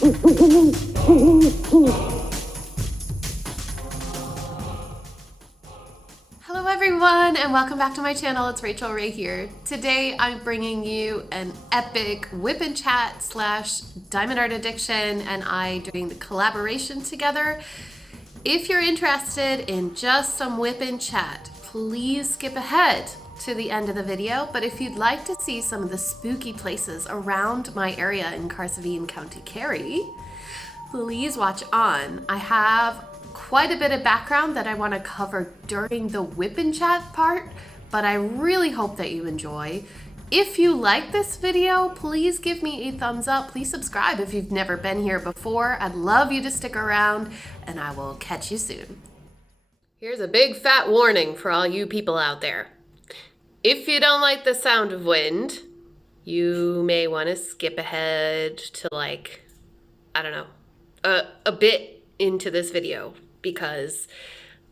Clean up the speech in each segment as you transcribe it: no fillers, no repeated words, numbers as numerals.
Hello everyone and welcome back to my channel. It's Rachel Ray here. Today I'm bringing you an epic WipnChat / Diamond Art Addiction and I doing the collaboration together. If you're interested in just some WipnChat, please skip ahead to the end of the video. But if you'd like to see some of the spooky places around my area in Carcevine, County Kerry, please watch on. I have quite a bit of background that I want to cover during the WipnChat part, but I really hope that you enjoy. If you like this video, please give me a thumbs up. Please subscribe if you've never been here before. I'd love you to stick around and I will catch you soon. Here's a big fat warning for all you people out there. If you don't like the sound of wind, you may want to skip ahead to like, I don't know, a bit into this video because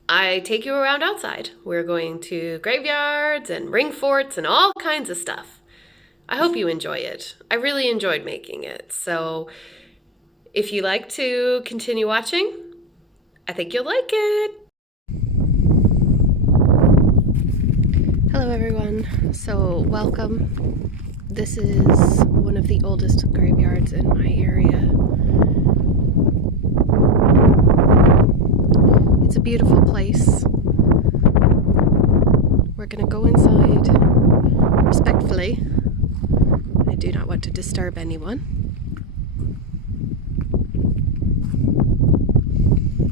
I take you around outside. We're going to graveyards and ring forts and all kinds of stuff. I hope you enjoy it. I really enjoyed making it. So if you like to continue watching, I think you'll like it. Hello everyone. So welcome. This is one of the oldest graveyards in my area. It's a beautiful place. We're gonna go inside respectfully. I do not want to disturb anyone.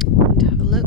And have a look.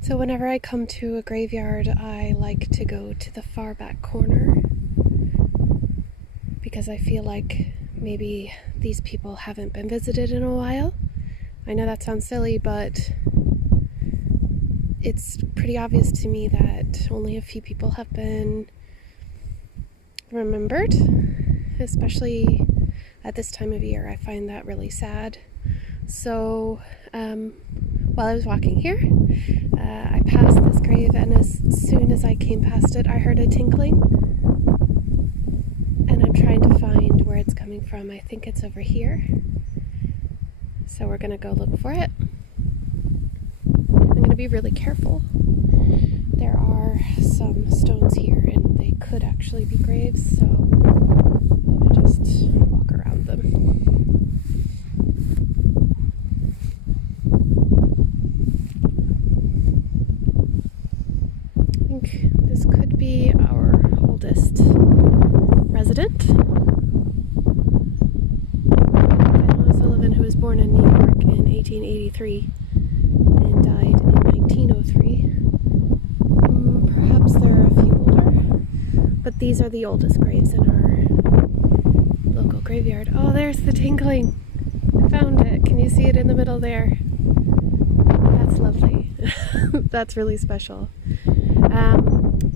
So whenever I come to a graveyard, I like to go to the far back corner because I feel like maybe these people haven't been visited in a while. I know that sounds silly, but it's pretty obvious to me that only a few people have been remembered, especially at this time of year. I find that really sad. So while I was walking here, I passed this grave, and as soon as I came past it, I heard a tinkling. And I'm trying to find where it's coming from. I think it's over here. So we're gonna go look for it. I'm gonna be really careful. There are some stones here, and they could actually be graves, so I'm gonna just walk around them. This could be our oldest resident. Daniel Sullivan, who was born in New York in 1883 and died in 1903. Perhaps there are a few older, but these are the oldest graves in our local graveyard. Oh, there's the tinkling. I found it. Can you see it in the middle there? That's lovely. That's really special.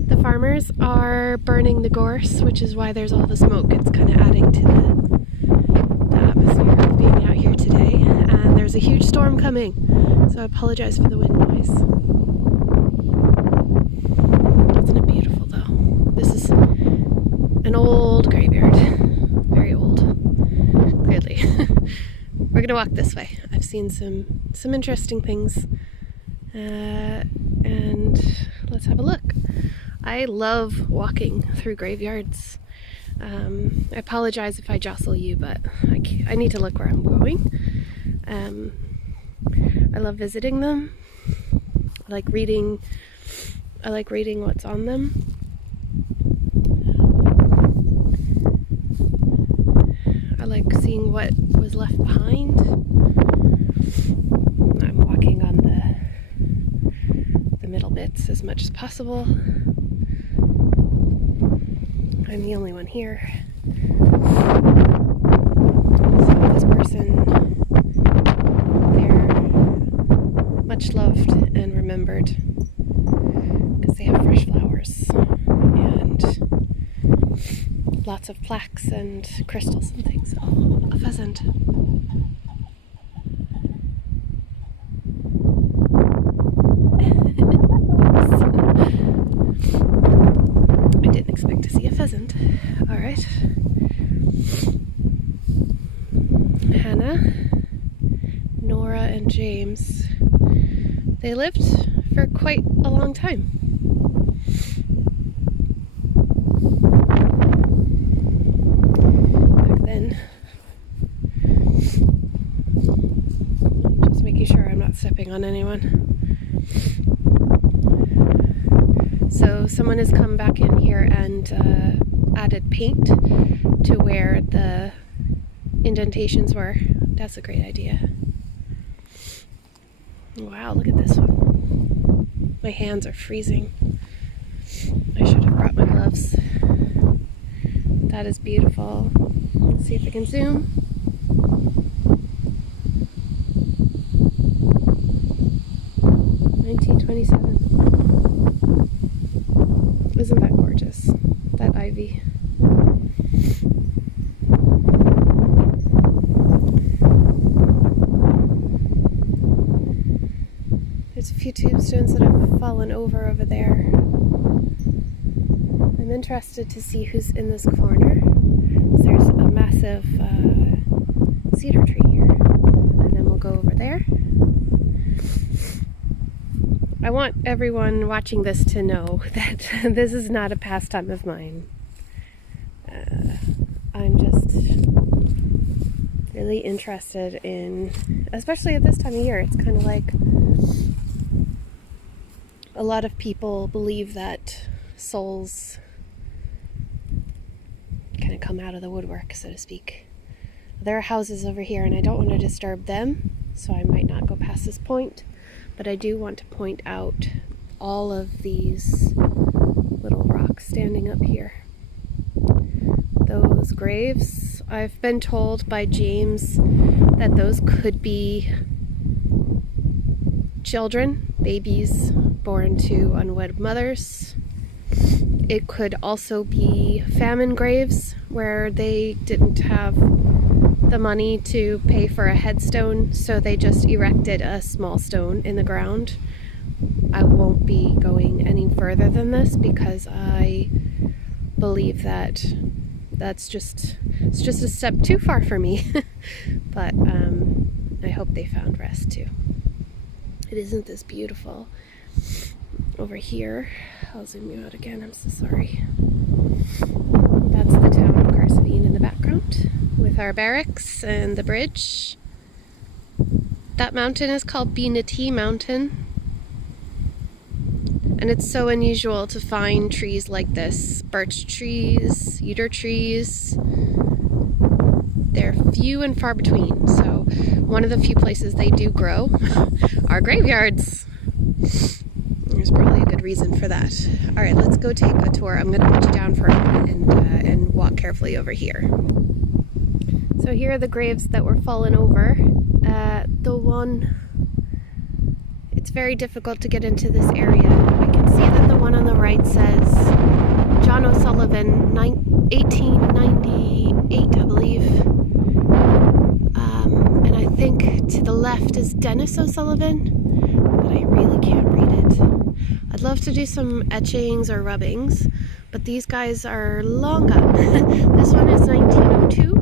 The farmers are burning the gorse, which is why there's all the smoke. It's kind of adding to the atmosphere of being out here today. And there's a huge storm coming, so I apologize for the wind noise. Isn't it beautiful though? This is an old graveyard. Very old, clearly. We're gonna walk this way. I've seen some interesting things. And let's have a look. I love walking through graveyards. I apologize if I jostle you, but I need to look where I'm going. I love visiting them. I like reading what's on them. I like seeing what was left behind. I'm walking on the middle bits as much as possible. I'm the only one here. So this person, they're much loved and remembered because they have fresh flowers and lots of plaques and crystals and things. Oh, a pheasant. I didn't expect to see a pheasant. All right. Hannah, Nora, and James. They lived for quite a long time. Back then. Just making sure I'm not stepping on anyone. So someone has come back in here and added paint to where the indentations were. That's a great idea. Wow, look at this one. My hands are freezing. I should have brought my gloves. That is beautiful. Let's see if I can zoom. Isn't that gorgeous? That ivy. There's a few tombstones that have fallen over there. I'm interested to see who's in this corner. There's a massive cedar tree here. And then we'll go over there. I want everyone watching this to know that this is not a pastime of mine. I'm just really interested in, especially at this time of year, it's kind of like a lot of people believe that souls kind of come out of the woodwork, so to speak. There are houses over here and I don't want to disturb them, so I might not go past this point. But I do want to point out all of these little rocks standing up here. Those graves, I've been told by James that those could be children, babies born to unwed mothers. It could also be famine graves where they didn't have the money to pay for a headstone, so they just erected a small stone in the ground. I won't be going any further than this because I believe that it's just a step too far for me. But I hope they found rest too. It isn't this beautiful. Over here, I'll zoom you out again, I'm so sorry. That's the town of Famine in the background with our barracks and the bridge. That mountain is called Binati Mountain. And it's so unusual to find trees like this. Birch trees, cedar trees. They're few and far between. So one of the few places they do grow are graveyards. There's probably a good reason for that. All right, let's go take a tour. I'm gonna put you down for a minute and walk carefully over here. So here are the graves that were fallen over. It's very difficult to get into this area. I can see that the one on the right says John O'Sullivan, 1898, I believe. And I think to the left is Dennis O'Sullivan, but I really can't read it. I'd love to do some etchings or rubbings, but these guys are long gone. This one is 1902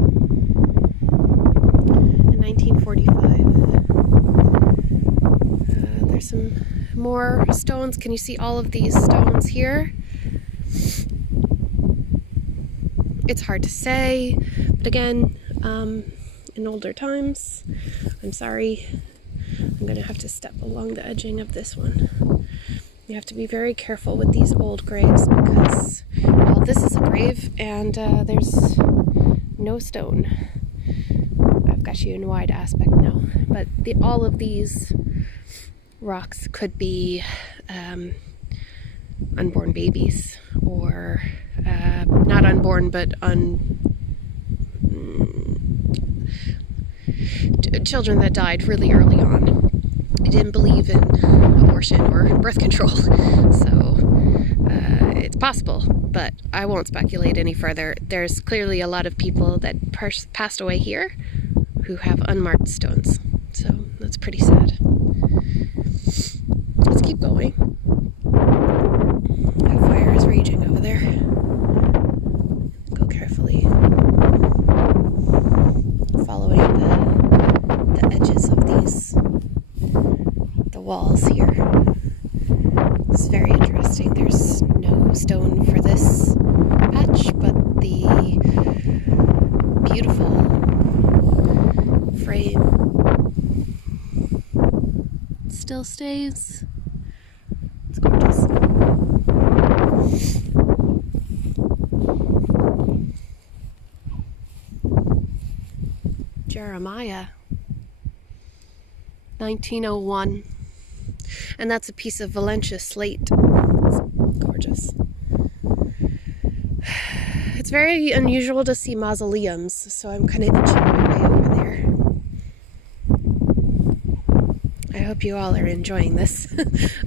and 1945. There's some more stones. Can you see all of these stones here? It's hard to say, but again, in older times, I'm sorry, I'm gonna have to step along the edging of this one. You have to be very careful with these old graves because, well, this is a grave and there's no stone. I've got you in wide aspect now, but all of these rocks could be unborn babies, or not unborn, but children that died really early on. I didn't believe in abortion or birth control, so it's possible, but I won't speculate any further. There's clearly a lot of people that passed away here who have unmarked stones, so that's pretty sad. Let's keep going. That fire is raging over there. Go carefully, following the edges of the walls here. It's very interesting. There's no stone for this patch, but the beautiful frame still stays. It's gorgeous. Jeremiah, 1901. And that's a piece of Valencia slate. It's gorgeous. It's very unusual to see mausoleums, so I'm kind of itching my way over there. I hope you all are enjoying this.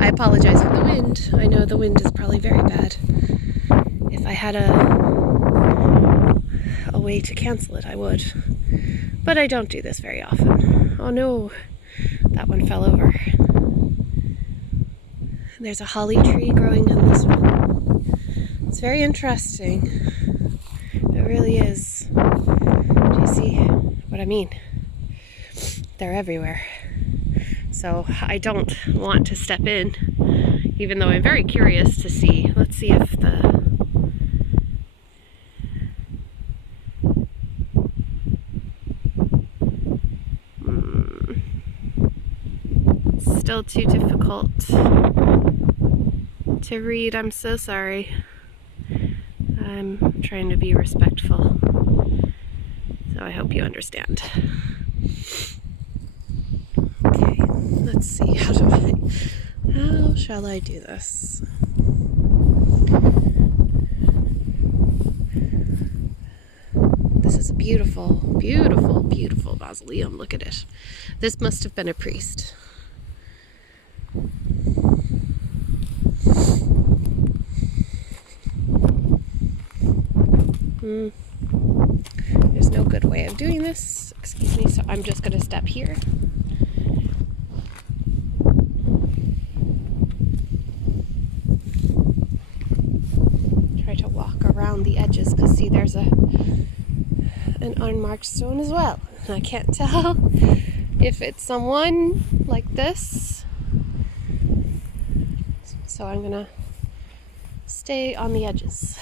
I apologize for the wind. I know the wind is probably very bad. If I had a way to cancel it, I would. But I don't do this very often. Oh no, that one fell over. There's a holly tree growing on this one. It's very interesting. It really is. Do you see what I mean? They're everywhere. So I don't want to step in, even though I'm very curious to see. Let's see if the still too difficult to read. I'm so sorry. I'm trying to be respectful, so I hope you understand. Okay, let's see. How shall I do this? This is a beautiful, beautiful, beautiful mausoleum. Look at it. This must have been a priest. There's no good way of doing this. Excuse me, so I'm just going to step here. Try to walk around the edges, because see, there's an unmarked stone as well. And I can't tell if it's someone like this. So I'm going to stay on the edges.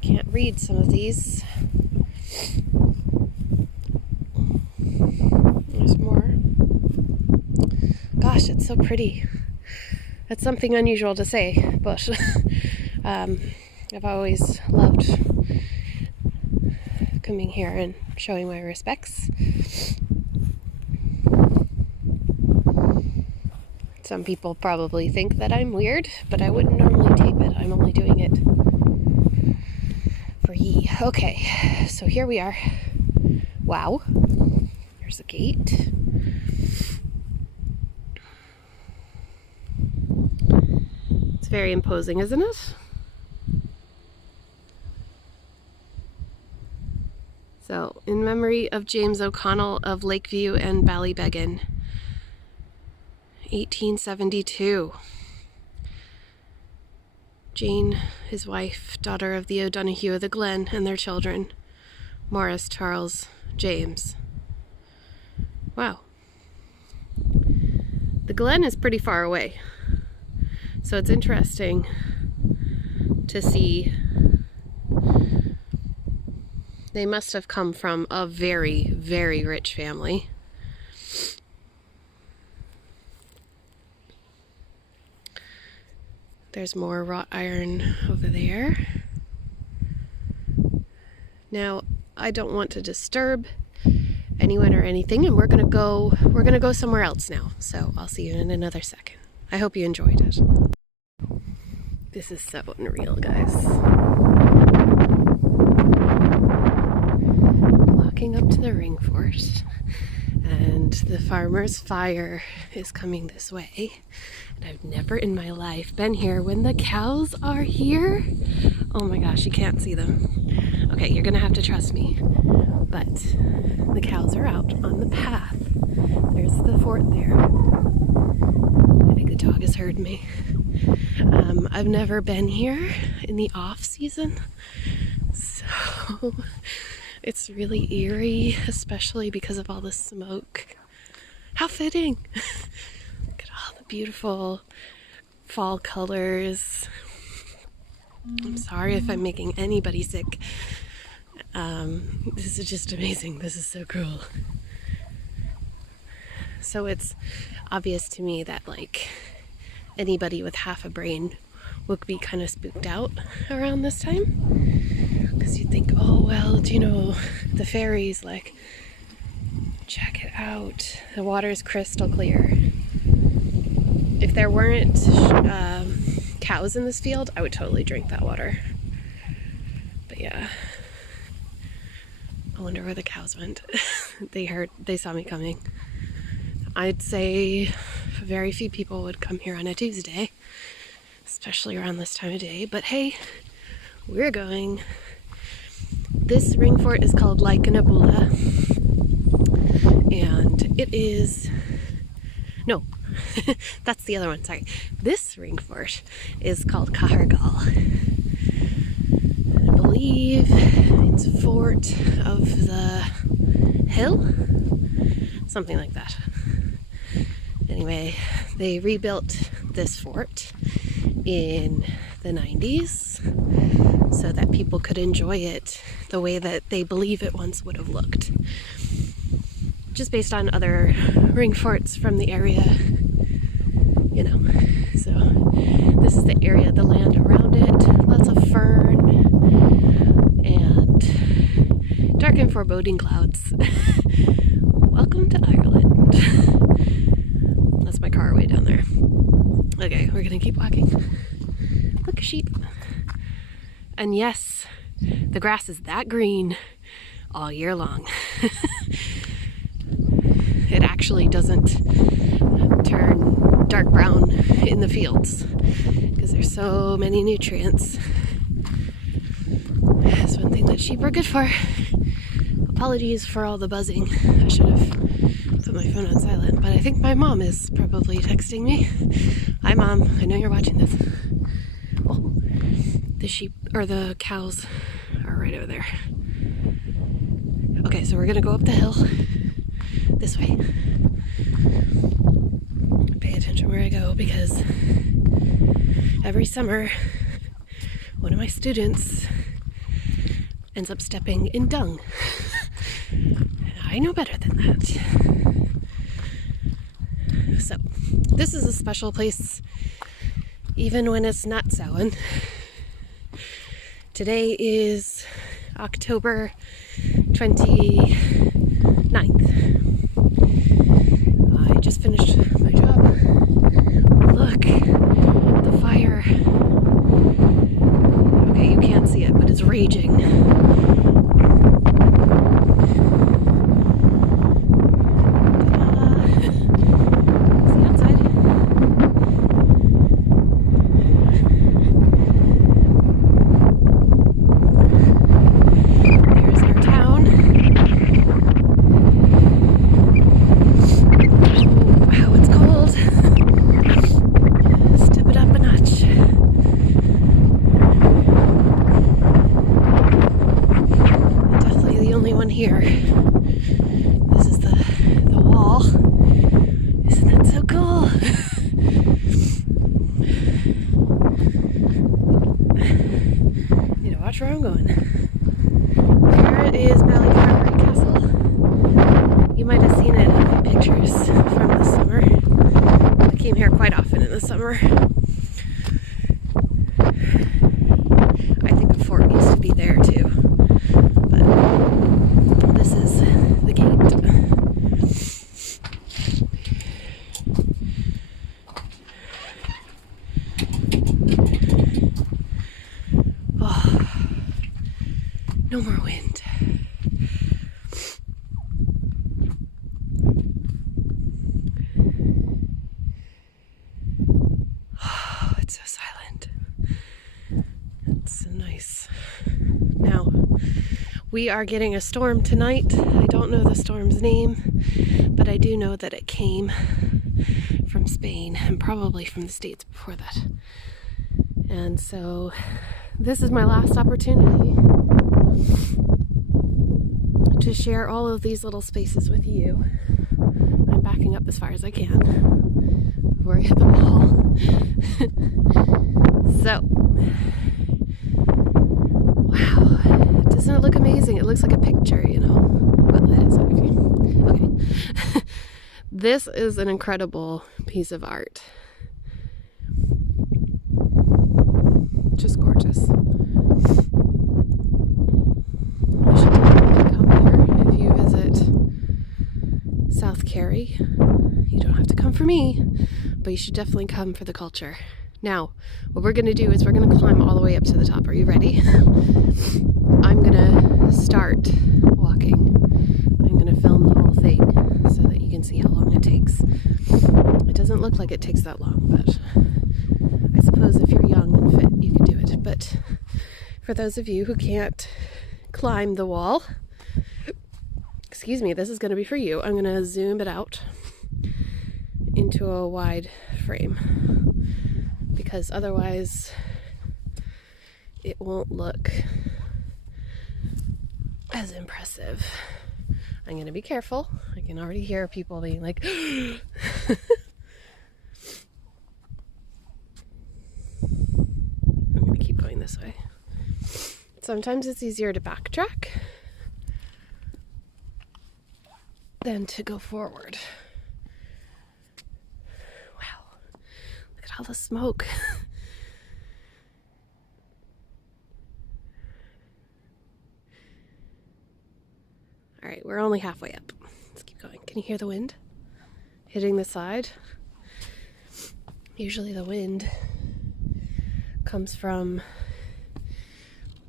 Can't read some of these. There's more. Gosh, it's so pretty. That's something unusual to say, but I've always loved coming here and showing my respects. Some people probably think that I'm weird, but I wouldn't normally tape it. I'm only doing it for ye. Okay, so here we are. Wow. There's a gate. It's very imposing, isn't it? So, in memory of James O'Connell of Lakeview and Ballybeggin, 1872. Jane, his wife, daughter of the O'Donoghue of the Glen, and their children, Morris, Charles, James. Wow. The Glen is pretty far away, so it's interesting to see. They must have come from a very, very rich family. There's more wrought iron over there. Now, I don't want to disturb anyone or anything, and we're gonna go somewhere else now. So I'll see you in another second. I hope you enjoyed it. This is so unreal, guys. Walking up to the ring fort, and the farmer's fire is coming this way. And I've never in my life been here when the cows are here. Oh my gosh, you can't see them. Okay, you're gonna have to trust me. But the cows are out on the path. There's the fort there. I think the dog has heard me. I've never been here in the off season, so it's really eerie, especially because of all the smoke. How fitting! Look at all the beautiful fall colors. I'm sorry if I'm making anybody sick. This is just amazing. This is so cool. So it's obvious to me that like anybody with half a brain would be kind of spooked out around this time, because you'd think, oh well, do you know, the fairies, like, check it out, the water is crystal clear. If there weren't cows in this field, I would totally drink that water. But yeah, I wonder where the cows went. They saw me coming. I'd say very few people would come here on a Tuesday, especially around this time of day, but hey, we're going. This ring fort is called Laikanabula, and it is, no, that's the other one, sorry. This ring fort is called Kahargal. I believe it's a fort of the hill, something like that. Anyway, they rebuilt this fort in the 90s so that people could enjoy it the way that they believe it once would have looked. Just based on other ring forts from the area, you know. So this is the area, the land around it, lots of fern and dark and foreboding clouds. Welcome to Ireland. That's my car way down there. Okay, we're gonna keep walking. Look, sheep. And yes, the grass is that green all year long. It actually doesn't turn dark brown in the fields because there's so many nutrients. That's one thing that sheep are good for. Apologies for all the buzzing. I should have put my phone on silent, but I think my mom is probably texting me. Hi Mom, I know you're watching this. Oh, the sheep, or the cows are right over there. Okay, so we're gonna go up the hill this way. Pay attention where I go, because every summer one of my students ends up stepping in dung. I know better than that. So, this is a special place even when it's not Samhain. Today is October 29th. I just finished my job. Look, the fire. Okay, you can't see it, but it's raging. Here. This is the wall. Isn't that so cool? Need to watch where I'm going. There is Ballycarbery Castle. You might have seen it in the pictures from the summer. I came here quite often in the summer. I think a fort used to be there too. This is the gate. No more wind. Oh, it's so silent. It's so nice. Now, we are getting a storm tonight. I don't know the storm's name, but I do know that it came from Spain and probably from the States before that. And so this is my last opportunity to share all of these little spaces with you. I'm backing up as far as I can before I hit the wall. So, wow, doesn't it look amazing? It looks like a picture, you know. Well, it is. Okay. This is an incredible piece of art. Just gorgeous. You should definitely come here if you visit South Cherri. You don't have to come for me, but you should definitely come for the culture. Now, what we're going to do is we're going to climb all the way up to the top. Are you ready? I'm going to start walking. I'm going to film the whole thing so that you can see how long it takes. It doesn't look like it takes that long, but I suppose if you're young and fit, you can do it. But for those of you who can't climb the wall, excuse me, this is going to be for you. I'm going to zoom it out into a wide frame because otherwise it won't look as impressive. I'm going to be careful. I can already hear people being like, I'm going to keep going this way. Sometimes it's easier to backtrack than to go forward. Wow, look at all the smoke. All right, we're only halfway up. Let's keep going. Can you hear the wind hitting the side? Usually the wind comes from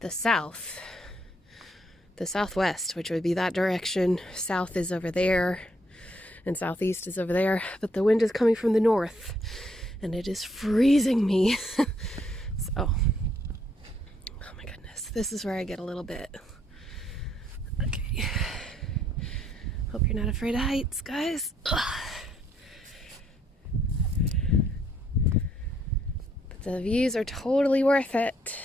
the south, the southwest, which would be that direction. South is over there and southeast is over there, but the wind is coming from the north and it is freezing me. So, oh my goodness, this is where I get a little bit, okay. Hope you're not afraid of heights, guys. Ugh. But the views are totally worth it.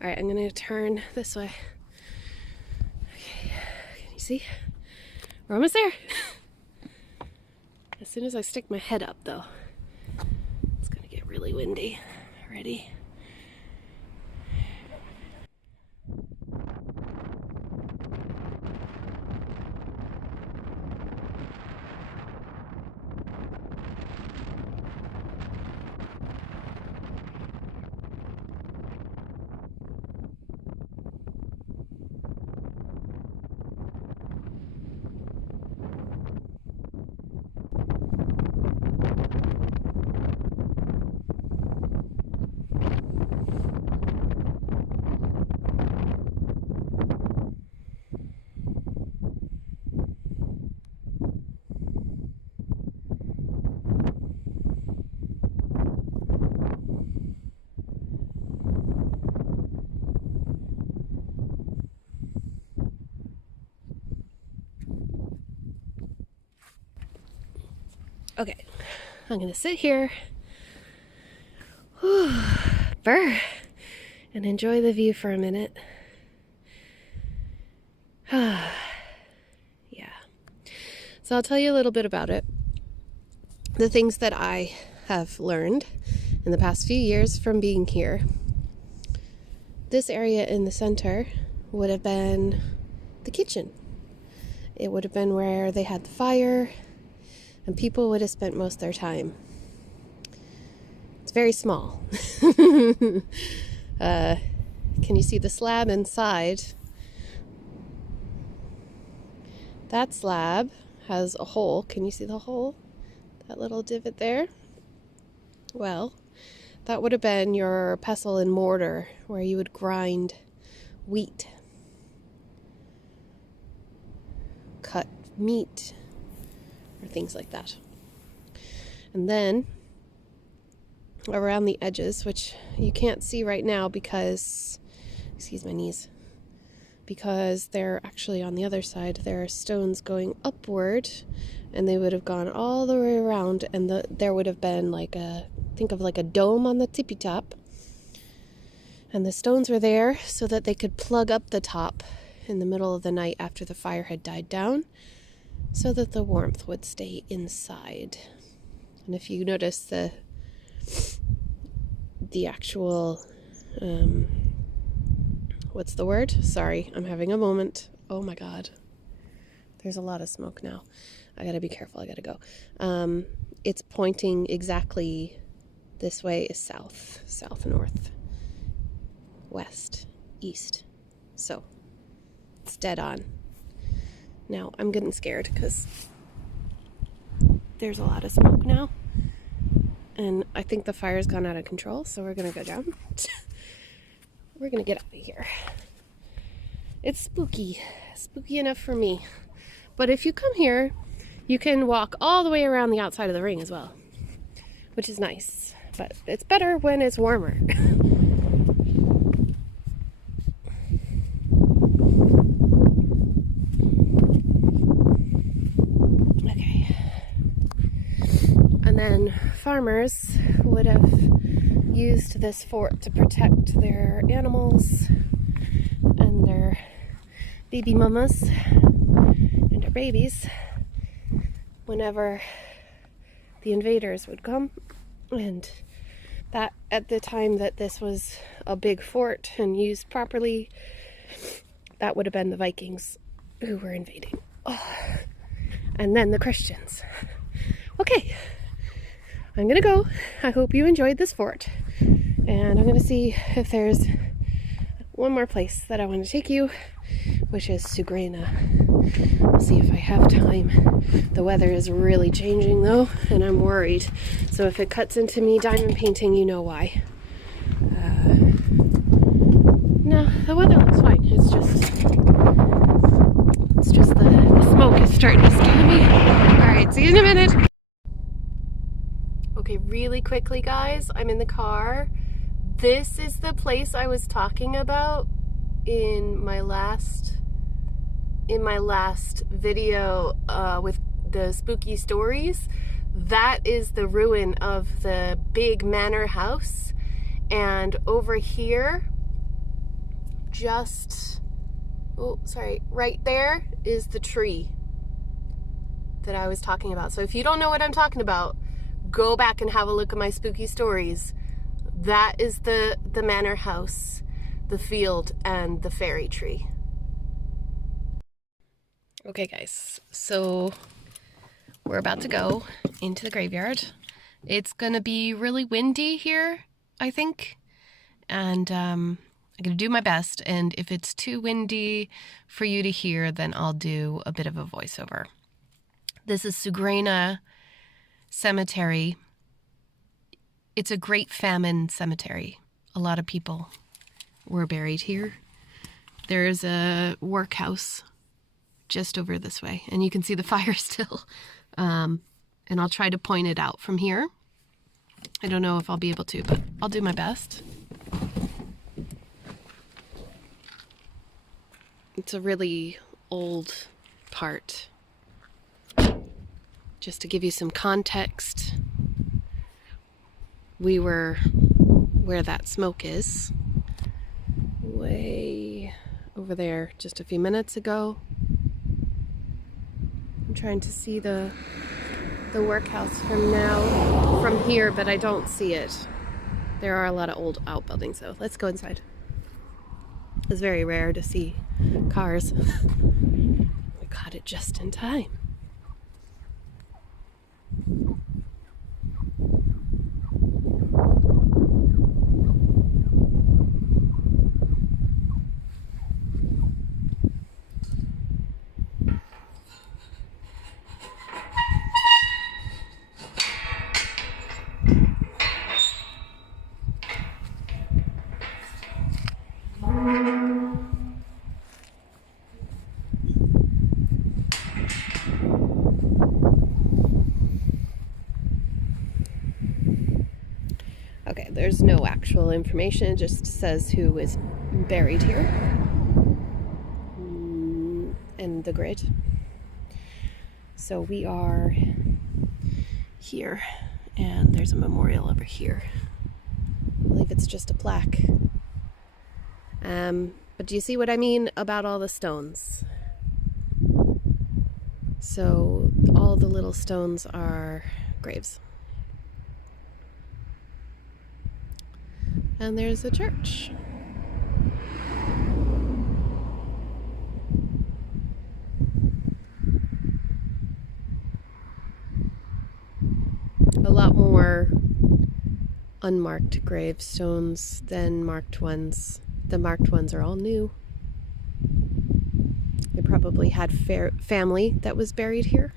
All right, I'm gonna turn this way. Okay, can you see? We're almost there. As soon as I stick my head up, though, it's gonna get really windy. Ready? Okay, I'm gonna sit here and enjoy the view for a minute. Yeah. So I'll tell you a little bit about it. The things that I have learned in the past few years from being here. This area in the center would have been the kitchen. It would have been where they had the fire and people would have spent most of their time. It's very small. Can you see the slab inside? That slab has a hole. Can you see the hole? That little divot there? Well, that would have been your pestle and mortar where you would grind wheat. meat or things like that. And then around the edges, which you can't see right now because, excuse my knees, because they're actually on the other side, there are stones going upward, and they would have gone all the way around, and there would have been like think of like a dome on the tippy top, and the stones were there so that they could plug up the top in the middle of the night after the fire had died down, so that the warmth would stay inside. And if you notice the actual what's the word? Sorry, I'm having a moment. Oh my god. There's a lot of smoke now. I gotta be careful, I gotta go. It's pointing exactly this way is south, north, west, east. So, it's dead on. Now, I'm getting scared because there's a lot of smoke now. And I think the fire's gone out of control, so we're gonna go down. We're gonna get out of here. It's spooky enough for me. But if you come here, you can walk all the way around the outside of the ring as well, which is nice. But it's better when it's warmer. Okay. And then farmers would have used this fort to protect their animals and their baby mamas and their babies whenever the invaders would come. And that at the time that this was a big fort and used properly, that would have been the Vikings who were invading. Oh. And then the Christians. Okay, I'm gonna go. I hope you enjoyed this fort. And I'm gonna see if there's one more place that I want to take you, which is Sugrena. I'll see if I have time. The weather is really changing though, and I'm worried. So if it cuts into me diamond painting, you know why. No, the weather looks fine. It's just the smoke is starting to scare me. Alright, see you in a minute. Okay, really quickly guys, I'm in the car. This is the place I was talking about in my last video with the spooky stories. That is the ruin of the big manor house, and over here, right there is the tree that I was talking about. So if you don't know what I'm talking about, go back and have a look at my spooky stories. That is the manor house, the field, and the fairy tree. Okay guys, so we're about to go into the graveyard. It's gonna be really windy here, I think, and I'm gonna do my best, and if it's too windy for you to hear, then I'll do a bit of a voiceover. This is Sugrena Cemetery. It's a great famine cemetery. A lot of people were buried here. There's a workhouse just over this way, and you can see the fire still. And I'll try to point it out from here. I don't know if I'll be able to, but I'll do my best. It's a really old part. Just to give you some context, we were where that smoke is, way over there just a few minutes ago. I'm trying to see the workhouse from here, but I don't see it. There are a lot of old outbuildings though. Let's go inside. It's very rare to see cars. We caught it just in time. Okay, there's no actual information, it just says who is buried here in the grid. So we are here, and there's a memorial over here. I believe it's just a plaque. But do you see what I mean about all the stones? So all the little stones are graves. And there's a church. A lot more unmarked gravestones than marked ones. The marked ones are all new. They probably had family that was buried here.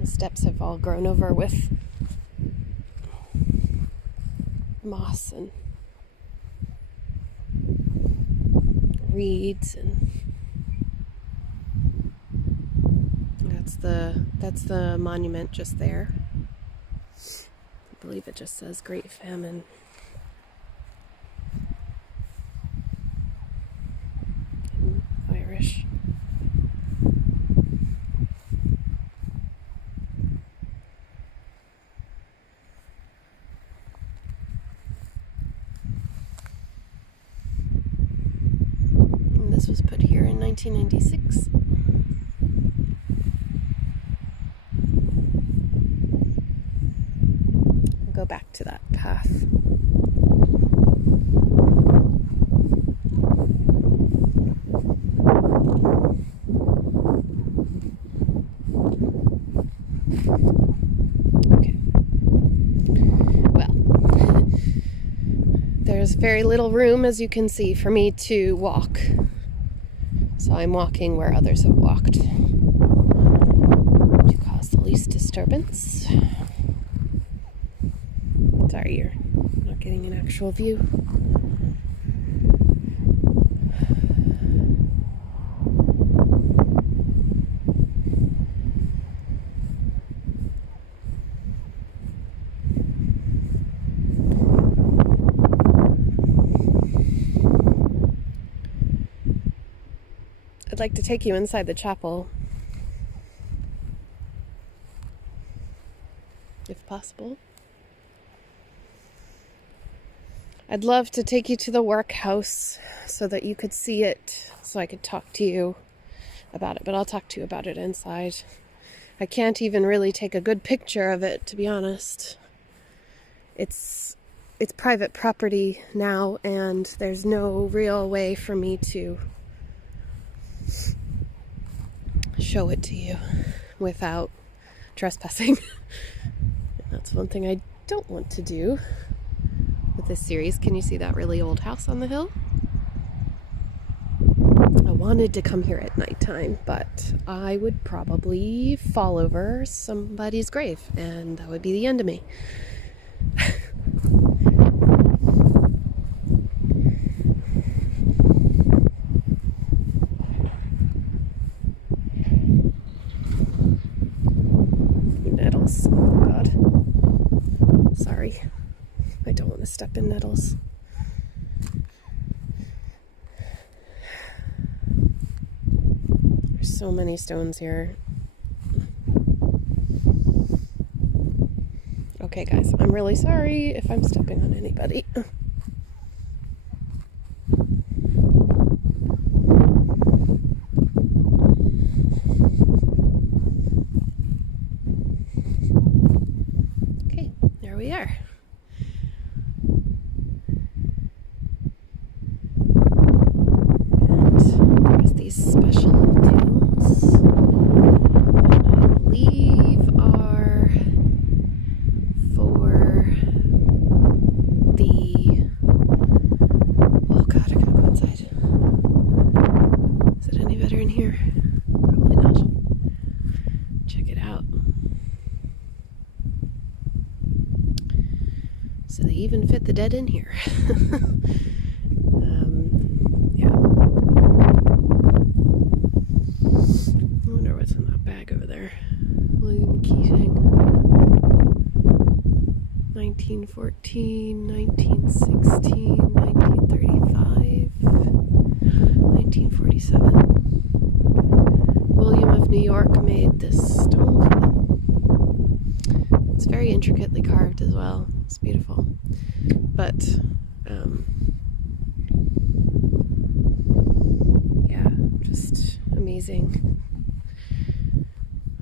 The steps have all grown over with moss and reeds, and that's the monument just there. I believe it just says Great Famine. In Irish. And this was put here in 1996. Go back to that path. Okay. Well, there's very little room, as you can see, for me to walk. So I'm walking where others have walked to cause the least disturbance. Sorry, you're not getting an actual view. I'd like to take you inside the chapel, if possible. I'd love to take you to the workhouse so that you could see it, so I could talk to you about it, but I'll talk to you about it inside. I can't even really take a good picture of it, to be honest. It's private property now, and there's no real way for me to show it to you without trespassing. That's one thing I don't want to do with this series. Can you see that really old house on the hill? I wanted to come here at nighttime, but I would probably fall over somebody's grave, and that would be the end of me. Nettles. Oh God. Sorry. I don't want to step in nettles. There's so many stones here. Okay, guys, I'm really sorry if I'm stepping on anybody. Okay, there we are. These special tools, I believe, are for the, oh God, I gotta go inside. Is it any better in here? Probably not. Check it out. So they even fit the dead in here. Yeah. there. William Keating. 1914, 1916, 1935, 1947. William of New York made this stone for them. It's very intricately carved as well. It's beautiful. But, yeah, just amazing.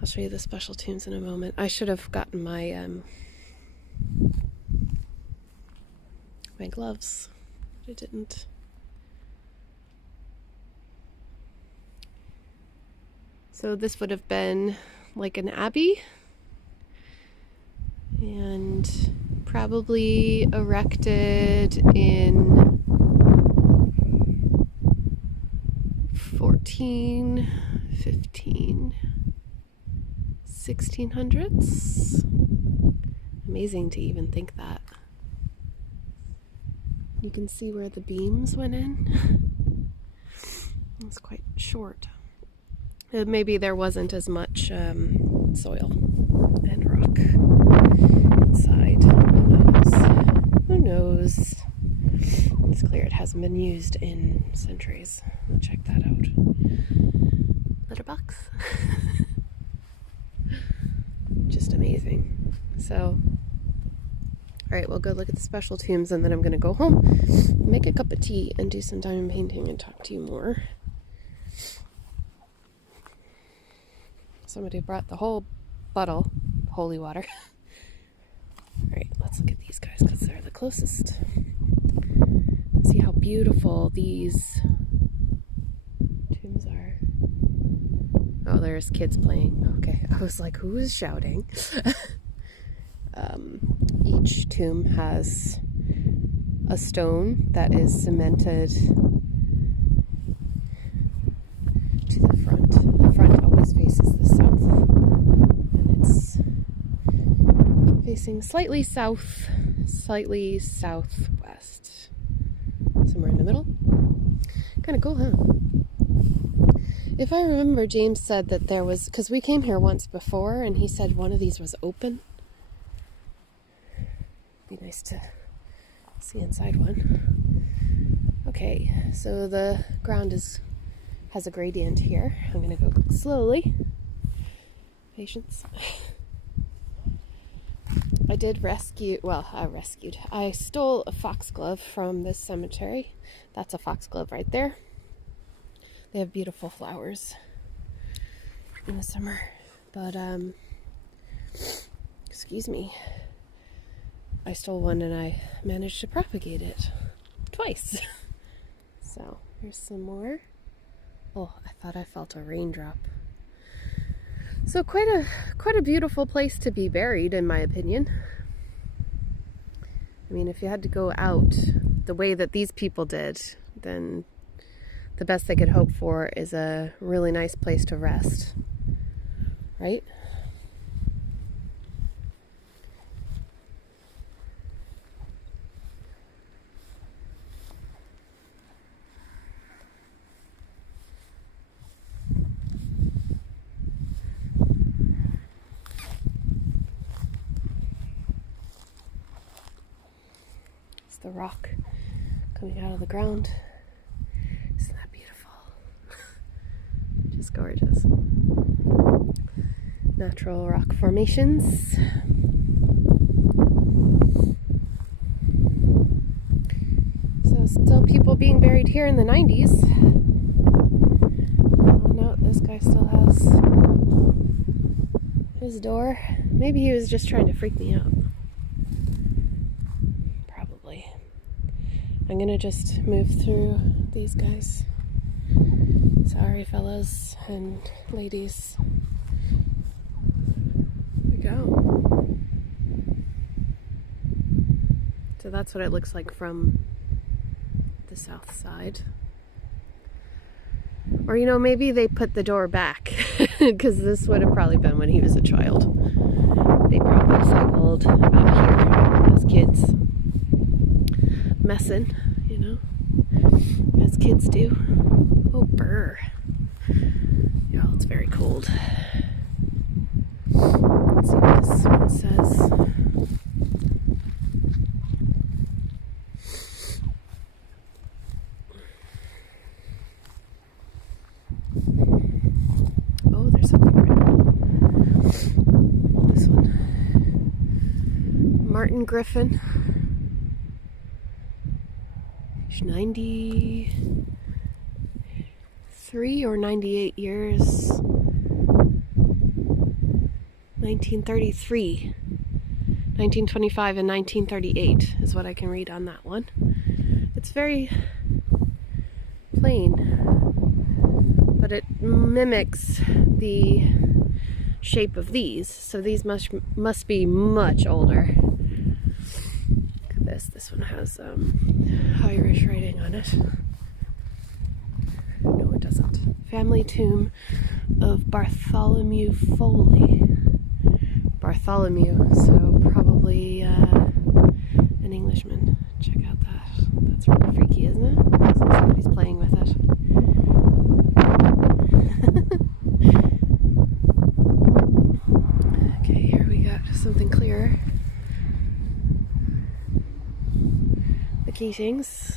I'll show you the special tunes in a moment. I should have gotten my my gloves, but I didn't. So this would have been like an abbey, and probably erected in 14, 15, 1600s. Amazing to even think that. You can see where the beams went in. It's quite short. Maybe there wasn't as much soil and rock inside. Who knows? It's clear it hasn't been used in centuries. I'll check that out. Letterbox. Just amazing. So, alright, we'll go look at the special tombs, and then I'm going to go home, make a cup of tea, and do some diamond painting and talk to you more. Somebody brought the whole bottle of holy water. Alright, let's look at these guys because they're the closest. See how beautiful these tombs are. Oh, there's kids playing. Okay, I was like, who is shouting? Each tomb has a stone that is cemented to the front. The front always faces the south, and it's facing slightly south, slightly southwest, somewhere in the middle. Kind of cool, huh? If I remember, James said that there was, because we came here once before, and he said one of these was open. Be nice to see inside one. Okay, so the ground has a gradient here. I'm gonna go slowly. Patience. I did I stole a foxglove from this cemetery. That's a foxglove right there. They have beautiful flowers in the summer, but excuse me, I stole one and I managed to propagate it twice. So here's some more. Oh, I thought I felt a raindrop. So quite a beautiful place to be buried, in my opinion. I mean, if you had to go out the way that these people did, then the best they could hope for is a really nice place to rest, right? It's the rock coming out of the ground. Isn't that beautiful? Just gorgeous. Natural rock formations. So still people being buried here in the 90s. Oh no, this guy still has his door. Maybe he was just trying to freak me out. Probably. I'm gonna just move through these guys. Sorry, fellas and ladies. Here we go. So that's what it looks like from the south side. Or, you know, maybe they put the door back because this would have probably been when he was a child. They probably cycled out here as kids, messing, you know, as kids do. Oh, brr. Y'all, it's very cold. Let's see what this one says. Oh, there's something written. This one. Martin Griffin. He's 93 or 98 years. 1933. 1925 and 1938 is what I can read on that one. It's very plain, but it mimics the shape of these, so these must be much older. Look at this. This one has Irish writing on it. No, it doesn't. Family tomb of Bartholomew Foley. Bartholomew, so probably an Englishman. Check out that. That's really freaky, isn't it? Looks like somebody's playing with it. Okay, here we got something clearer. The Keatings.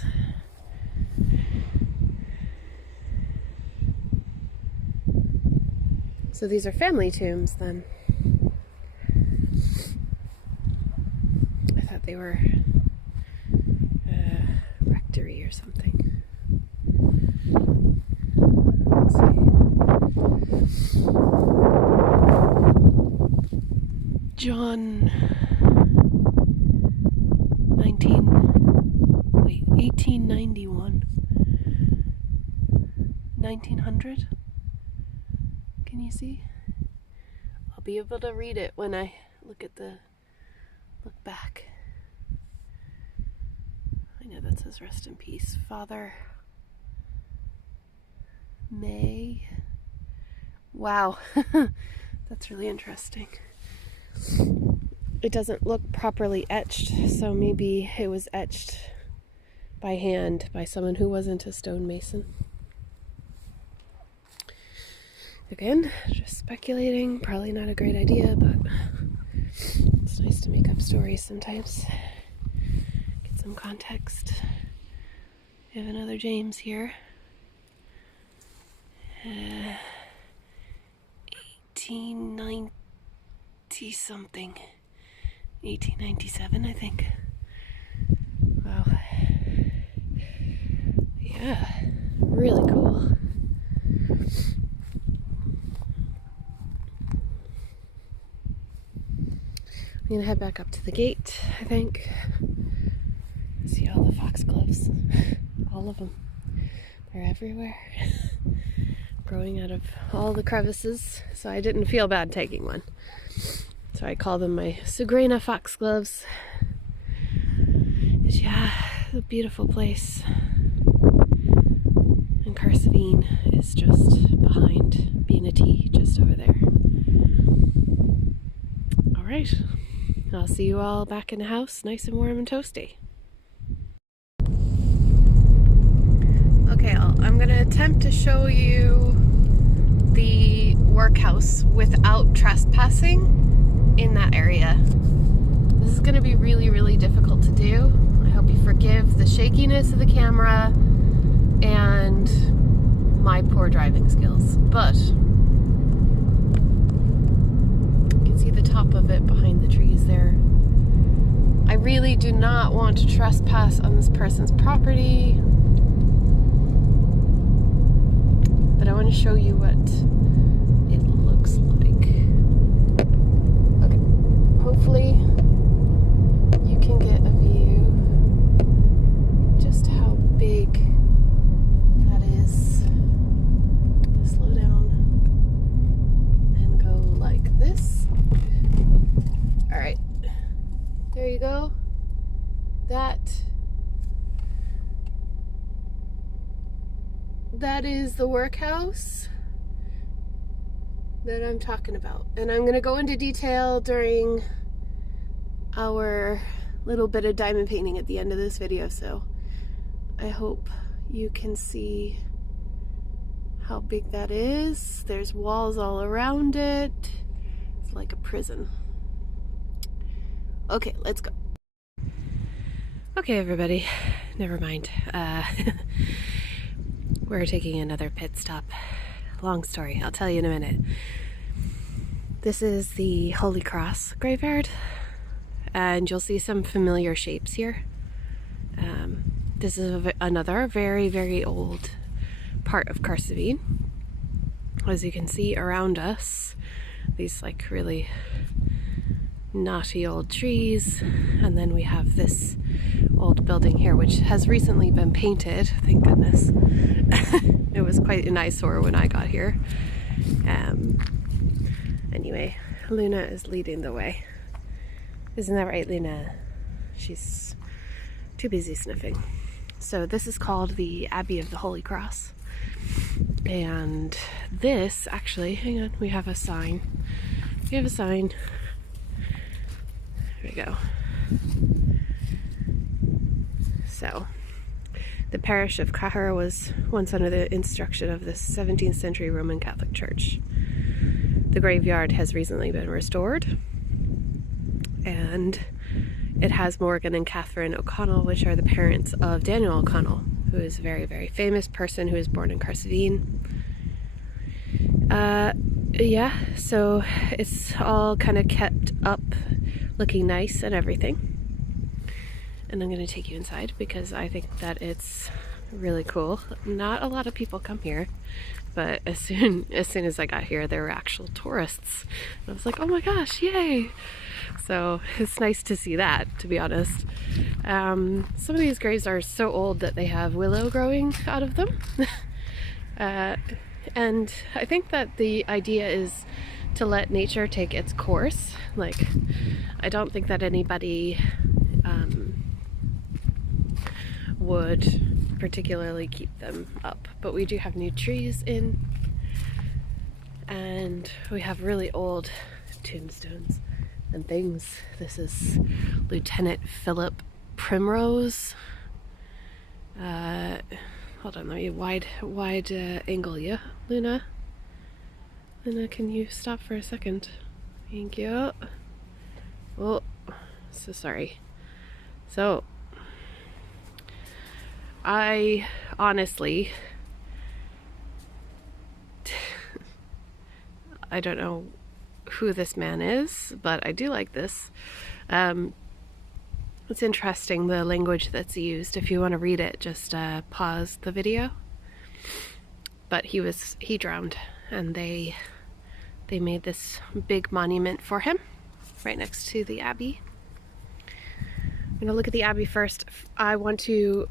So these are family tombs then. I thought they were rectory or something. Let's see. John 1891. 1900? Can you see? I'll be able to read it when I look back. I know that says rest in peace. Father May. Wow. That's really interesting. It doesn't look properly etched, so maybe it was etched by hand by someone who wasn't a stonemason. Again, just speculating, probably not a great idea, but it's nice to make up stories sometimes. Get some context. We have another James here. 1890 something. 1897, I think. Wow. Yeah, really cool. I'm gonna head back up to the gate, I think. See all the foxgloves. All of them. They're everywhere. Growing out of all the crevices, so I didn't feel bad taking one. So I call them my Sugrena foxgloves. Yeah, a beautiful place. And Carsavine is just behind Beanity, just over there. Alright, I'll see you all back in the house, nice and warm and toasty. Okay, I'm going to attempt to show you the workhouse without trespassing in that area. This is going to be really, really difficult to do. I hope you forgive the shakiness of the camera and my poor driving skills, but you can see the top of it behind the trees there. I really do not want to trespass on this person's property, but I want to show you what it looks like. Okay, hopefully you can get a view just how big that is. Slow down and go like this. Alright, there you go. That is the workhouse that I'm talking about. And I'm going to go into detail during our little bit of diamond painting at the end of this video, so I hope you can see how big that is. There's walls all around it. It's like a prison. Okay, let's go. Okay, everybody, never mind. We're taking another pit stop. Long story, I'll tell you in a minute. This is the Holy Cross graveyard, and you'll see some familiar shapes here. This is another very, very old part of Carsevine. As you can see around us, these like really knotty old trees, and then we have this old building here which has recently been painted, thank goodness. It was quite an eyesore when I got here. Anyway, Luna is leading the way. Isn't that right, Luna? She's too busy sniffing. So this is called the Abbey of the Holy Cross. And this, actually, hang on, we have a sign. We have a sign. There we go. So, the parish of Cahir was once under the instruction of the 17th century Roman Catholic Church. The graveyard has recently been restored, and it has Morgan and Catherine O'Connell, which are the parents of Daniel O'Connell, who is a very, very famous person who was born in Carsevine. Yeah, so it's all kind of kept up, looking nice and everything. And I'm going to take you inside because I think that it's really cool. Not a lot of people come here, but as soon as I got here, there were actual tourists. And I was like, oh my gosh, yay! So it's nice to see that, to be honest. Some of these graves are so old that they have willow growing out of them. And I think that the idea is to let nature take its course. Like, I don't think that anybody would particularly keep them up, but we do have new trees in, and we have really old tombstones and things. This is Lieutenant Philip Primrose. Hold on, let me wide angle you, Luna. Luna, can you stop for a second? Thank you. Oh, so sorry. So, I honestly, I don't know who this man is, but I do like this. It's interesting, the language that's used. If you want to read it, just pause the video. But he drowned, and they made this big monument for him right next to the Abbey. I'm gonna look at the Abbey first. I want to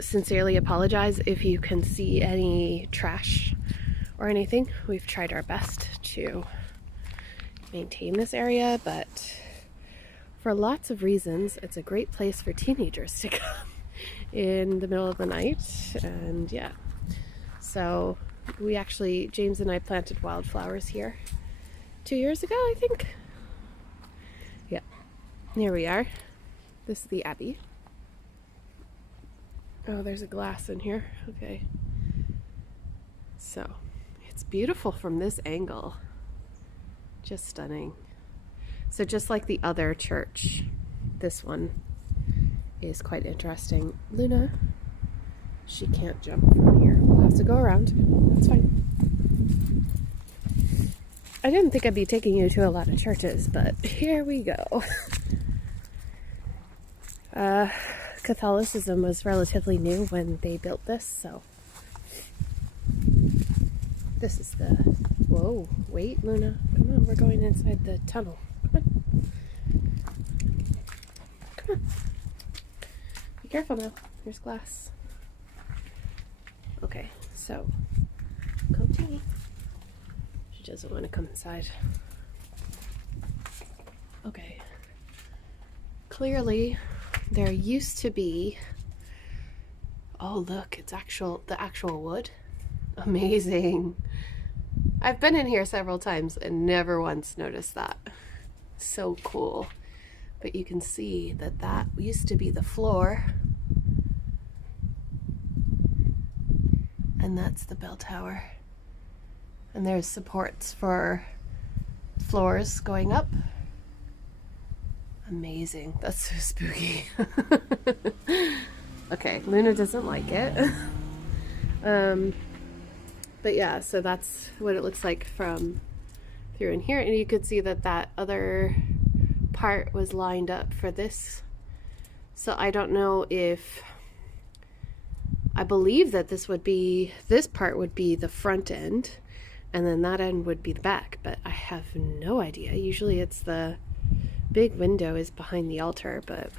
sincerely apologize if you can see any trash or anything. We've tried our best to maintain this area, but for lots of reasons, it's a great place for teenagers to come in the middle of the night. And yeah, so we actually, James and I planted wildflowers here 2 years ago, I think. Yeah, here we are. This is the Abbey. Oh, there's a glass in here. Okay. So, it's beautiful from this angle. Just stunning. So just like the other church, this one is quite interesting. Luna, she can't jump from here. We'll have to go around. That's fine. I didn't think I'd be taking you to a lot of churches, but here we go. Catholicism was relatively new when they built this, so this is the... Whoa, wait, Luna. Come on, we're going inside the tunnel. Come on. Come on. Be careful now. There's glass. Okay, so come to me. She doesn't want to come inside. Okay. Clearly, there used to be... Oh, look, it's the actual wood. Amazing. I've been in here several times and never once noticed that. So cool. But you can see that that used to be the floor. And that's the bell tower. And there's supports for floors going up. Amazing. That's so spooky. Okay, Luna doesn't like it. But yeah, so that's what it looks like from through in here. And you could see that that other part was lined up for this. So I don't know if, I believe that this part would be the front end, and then that end would be the back, but I have no idea. Usually it's the big window is behind the altar, but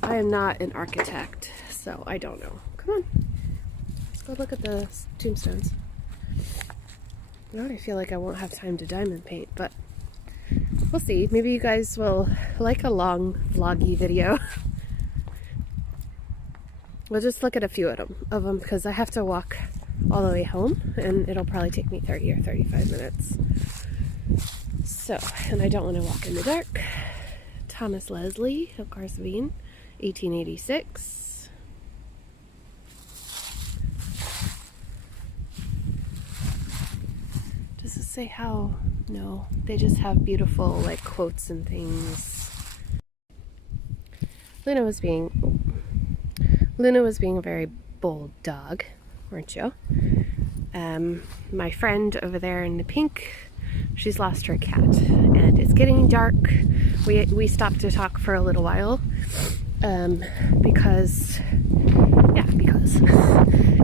I am not an architect, so I don't know. Come on, let's go look at the tombstones. Now I feel like I won't have time to diamond paint, but we'll see. Maybe you guys will like a long vloggy video. We'll just look at a few of them because I have to walk all the way home, and it'll probably take me 30 or 35 minutes. So, and I don't want to walk in the dark. Thomas Leslie of Famine, 1886. Does it say how? No, they just have beautiful like quotes and things. Luna was being a very bold dog, weren't you? My friend over there in the pink, she's lost her cat, and it's getting dark. We stopped to talk for a little while, because.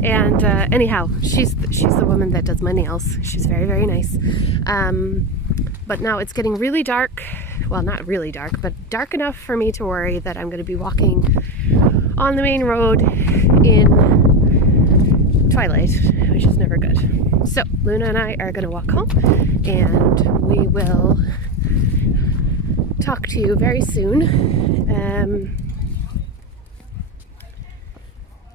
And anyhow, she's the woman that does my nails. She's very, very nice. But now it's getting really dark. Well, not really dark, but dark enough for me to worry that I'm going to be walking on the main road in twilight, which is never good. So Luna and I are going to walk home, and we will talk to you very soon.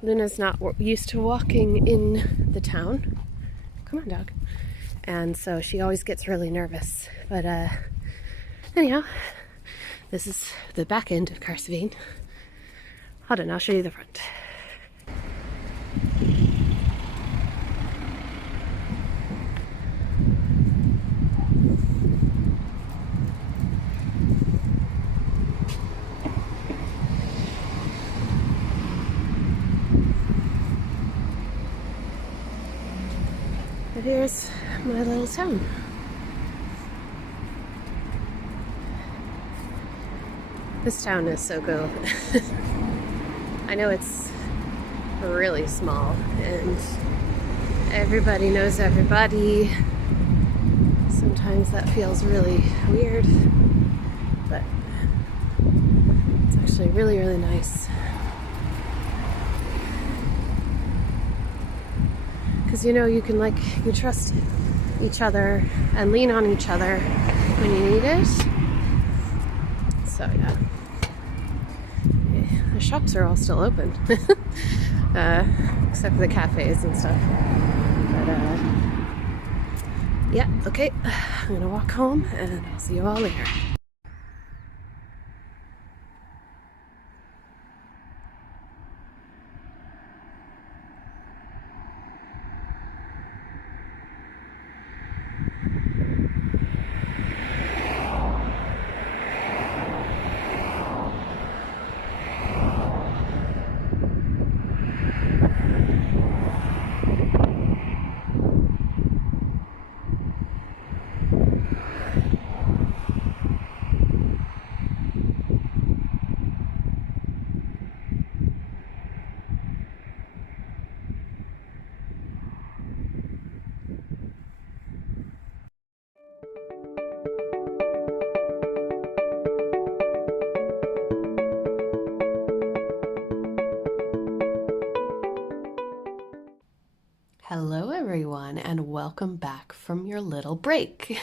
Luna's not used to walking in the town. Come on, dog. And so she always gets really nervous. But anyhow, this is the back end of Famine. Hold on, I'll show you the front. But here's my little town. This town is so cool. I know it's really small and everybody knows everybody. Sometimes that feels really weird, but it's actually really, really nice. Because you know, you can you trust each other and lean on each other when you need it. So yeah. The shops are all still open. Except for the cafes and stuff. But yeah, okay. I'm gonna walk home and I'll see you all later. Hello everyone, and welcome back from your little break.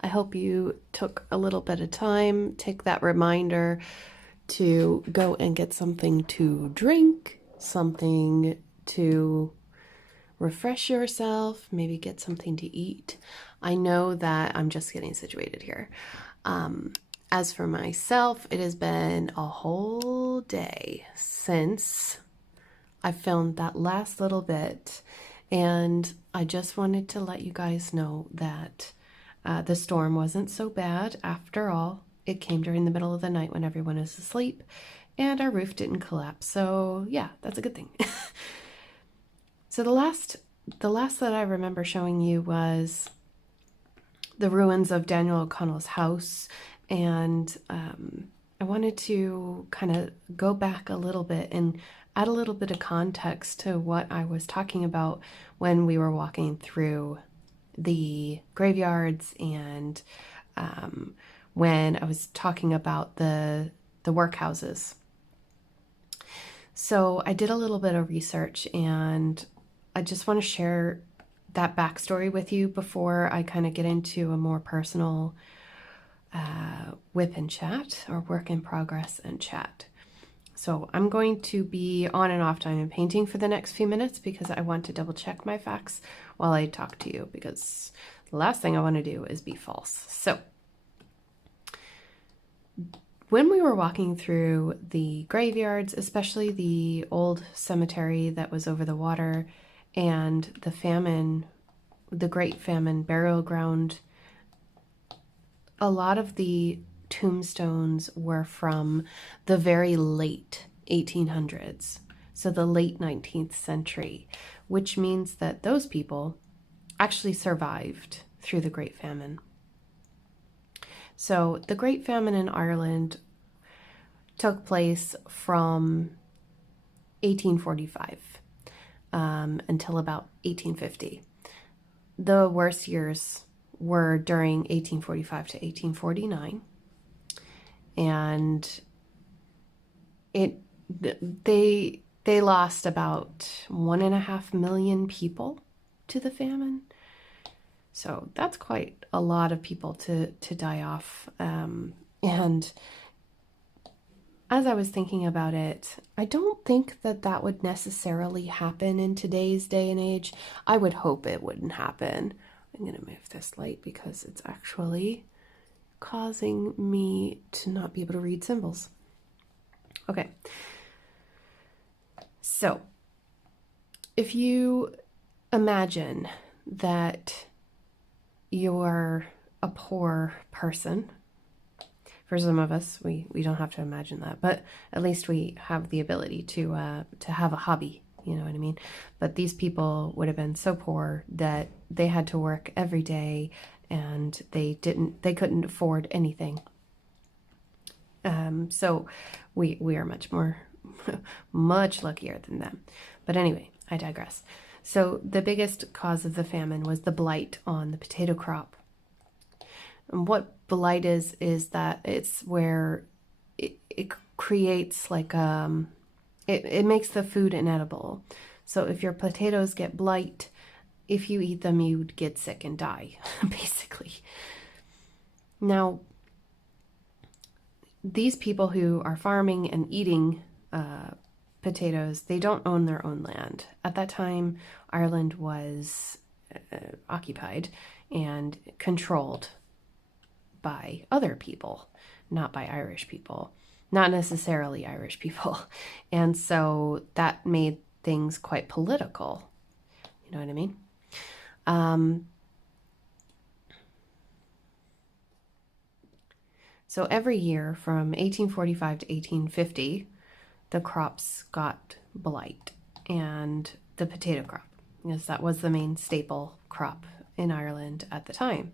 I hope you took a little bit of time, take that reminder to go and get something to drink, something to refresh yourself, maybe get something to eat. I know that I'm just getting situated here. As for myself, it has been a whole day since I filmed that last little bit. And I just wanted to let you guys know that The storm wasn't so bad after all. It came during the middle of the night when everyone is asleep, and our roof didn't collapse. So yeah, that's a good thing. So the last that I remember showing you was the ruins of Daniel O'Connell's house, and I wanted to kind of go back a little bit and add a little bit of context to what I was talking about when we were walking through the graveyards and when I was talking about the workhouses. So I did a little bit of research, and I just want to share that backstory with you before I kind of get into a more personal WipnChat, or work in progress and chat. So I'm going to be on and off diamond painting for the next few minutes because I want to double check my facts while I talk to you, because the last thing I want to do is be false. So when we were walking through the graveyards, especially the old cemetery that was over the water, and the Famine, the Great Famine burial ground, a lot of the tombstones were from the very late 1800s, so the late 19th century, which means that those people actually survived through the Great Famine. So the Great Famine in Ireland took place from 1845 until about 1850. The worst years were during 1845 to 1849, and they lost about 1.5 million people to the famine. So that's quite a lot of people to die off. And as I was thinking about it, I don't think that that would necessarily happen in today's day and age. I would hope it wouldn't happen. I'm going to move this light because it's actually causing me to not be able to read symbols. Okay. So if you imagine that you're a poor person, for some of us, we don't have to imagine that, but at least we have the ability to have a hobby, you know what I mean? But these people would have been so poor that they had to work every day, and they couldn't afford anything. So we are much more, much luckier than them. But anyway, I digress. So the biggest cause of the famine was the blight on the potato crop. And what blight is that it's where it creates like it makes the food inedible. So if your potatoes get blight, if you eat them, you'd get sick and die, basically. Now, these people who are farming and eating potatoes, they don't own their own land. At that time, Ireland was occupied and controlled by other people, not by Irish people, not necessarily Irish people. And so that made things quite political. You know what I mean? So every year from 1845 to 1850, the crops got blight, and the potato crop, because that was the main staple crop in Ireland at the time.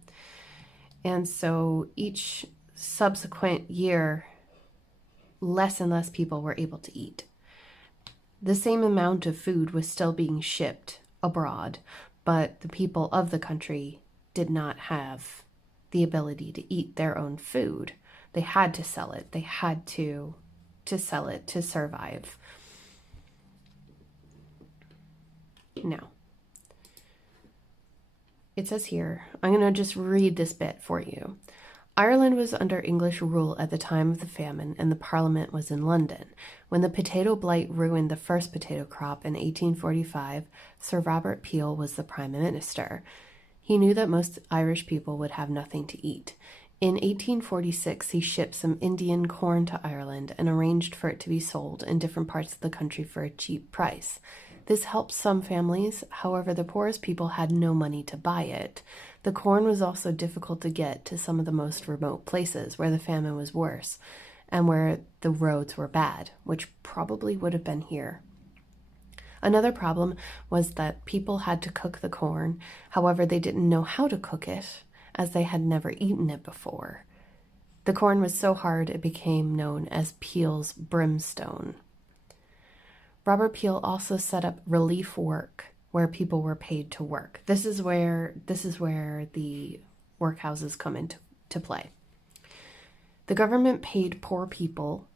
And so each subsequent year, less and less people were able to eat. The same amount of food was still being shipped abroad, but the people of the country did not have the ability to eat their own food. They had to sell it. They had to sell it to survive. Now, it says here, I'm going to just read this bit for you. Ireland was under English rule at the time of the famine, and the Parliament was in London. When the potato blight ruined the first potato crop in 1845, Sir Robert Peel was the Prime Minister. He knew that most Irish people would have nothing to eat. In 1846, he shipped some Indian corn to Ireland and arranged for it to be sold in different parts of the country for a cheap price. This helped some families. However, the poorest people had no money to buy it. The corn was also difficult to get to some of the most remote places where the famine was worse and where the roads were bad, which probably would have been here. Another problem was that people had to cook the corn. However, they didn't know how to cook it as they had never eaten it before. The corn was so hard it became known as Peel's brimstone. Robert Peel also set up relief work where people were paid to work. This is where the workhouses come into play. The government paid poor people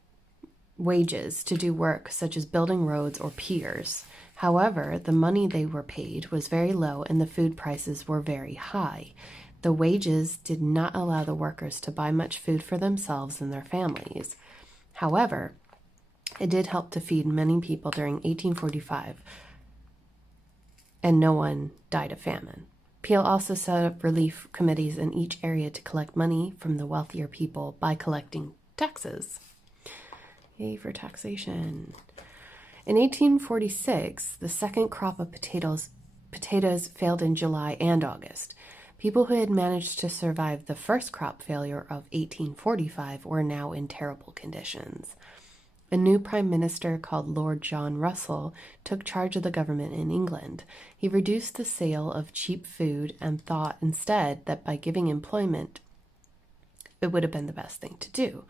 wages to do work such as building roads or piers. However, the money they were paid was very low and the food prices were very high. The wages did not allow the workers to buy much food for themselves and their families. However, it did help to feed many people during 1845, and no one died of famine. Peel also set up relief committees in each area to collect money from the wealthier people by collecting taxes. Yay for taxation. In 1846, the second crop of potatoes failed in July and August. People who had managed to survive the first crop failure of 1845 were now in terrible conditions. A new prime minister called Lord John Russell took charge of the government in England. He reduced the sale of cheap food and thought instead that by giving employment, it would have been the best thing to do.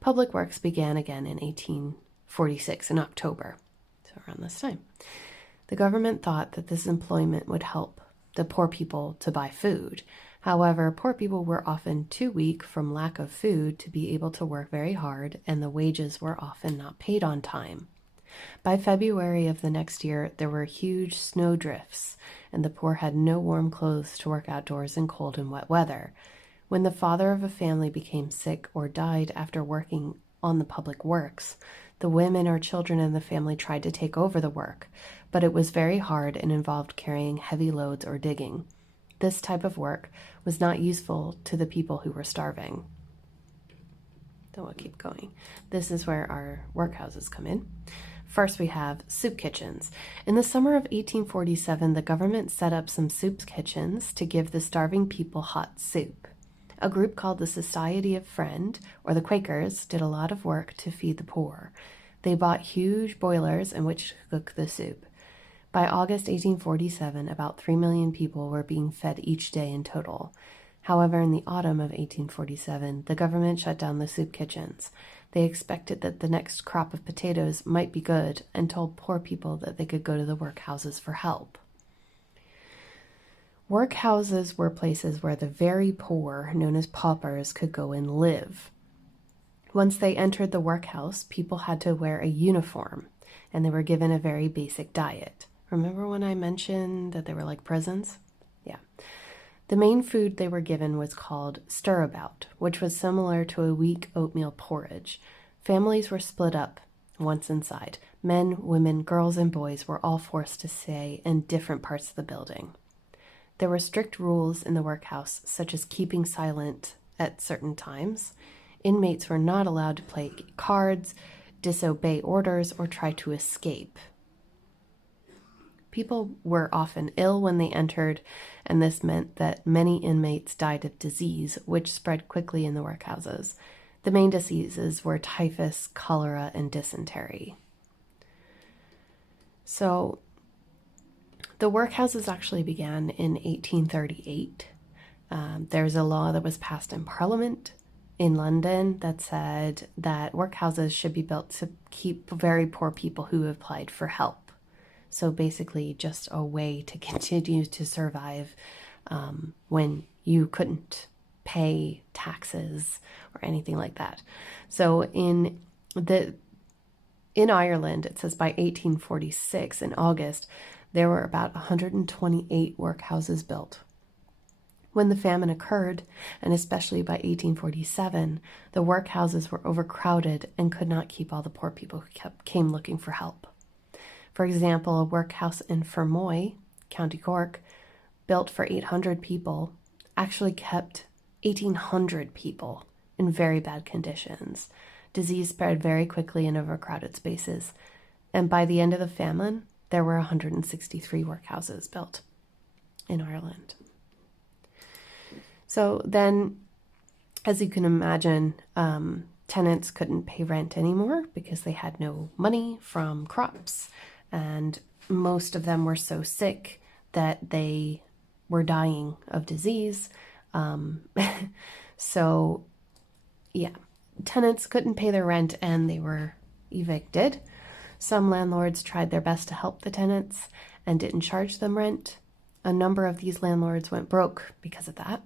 Public works began again in 1846 in October, so around this time. The government thought that this employment would help the poor people to buy food. However, poor people were often too weak from lack of food to be able to work very hard, and the wages were often not paid on time. By February of the next year, there were huge snow drifts, and the poor had no warm clothes to work outdoors in cold and wet weather. When the father of a family became sick or died after working on the public works, the women or children in the family tried to take over the work, but it was very hard and involved carrying heavy loads or digging. This type of work was not useful to the people who were starving. So we'll keep going. This is where our workhouses come in. First, we have soup kitchens. In the summer of 1847, the government set up some soup kitchens to give the starving people hot soup. A group called the Society of Friend, or the Quakers, did a lot of work to feed the poor. They bought huge boilers in which to cook the soup. By August 1847, about 3 million people were being fed each day in total. However, in the autumn of 1847, the government shut down the soup kitchens. They expected that the next crop of potatoes might be good and told poor people that they could go to the workhouses for help. Workhouses were places where the very poor, known as paupers, could go and live. Once they entered the workhouse, people had to wear a uniform, and they were given a very basic diet. Remember when I mentioned that they were like prisons? Yeah. The main food they were given was called stirabout, which was similar to a weak oatmeal porridge. Families were split up once inside. Men, women, girls, and boys were all forced to stay in different parts of the building. There were strict rules in the workhouse, such as keeping silent at certain times. Inmates were not allowed to play cards, disobey orders, or try to escape. People were often ill when they entered, and this meant that many inmates died of disease, which spread quickly in the workhouses. The main diseases were typhus, cholera, and dysentery. So, the workhouses actually began in 1838. There's a law that was passed in Parliament in London that said that workhouses should be built to keep very poor people who applied for help. So basically just a way to continue to survive when you couldn't pay taxes or anything like that. So in Ireland, it says by 1846 in August, there were about 128 workhouses built. When the famine occurred, and especially by 1847, the workhouses were overcrowded and could not keep all the poor people who came looking for help. For example, a workhouse in Fermoy, County Cork, built for 800 people, actually kept 1,800 people in very bad conditions. Disease spread very quickly in overcrowded spaces, and by the end of the famine, there were 163 workhouses built in Ireland. So then, as you can imagine, tenants couldn't pay rent anymore because they had no money from crops, and most of them were so sick that they were dying of disease. So yeah, tenants couldn't pay their rent and they were evicted. Some landlords tried their best to help the tenants and didn't charge them rent. A number of these landlords went broke because of that.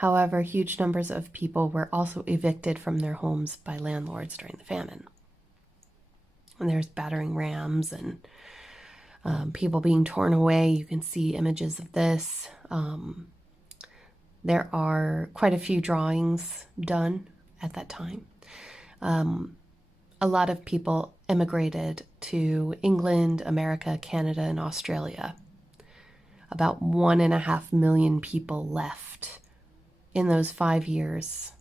However, huge numbers of people were also evicted from their homes by landlords during the famine. And there's battering rams and people being torn away. You can see images of this. There are quite a few drawings done at that time. A lot of people immigrated to England, America, Canada, and Australia. About 1.5 million people left in those 5 years.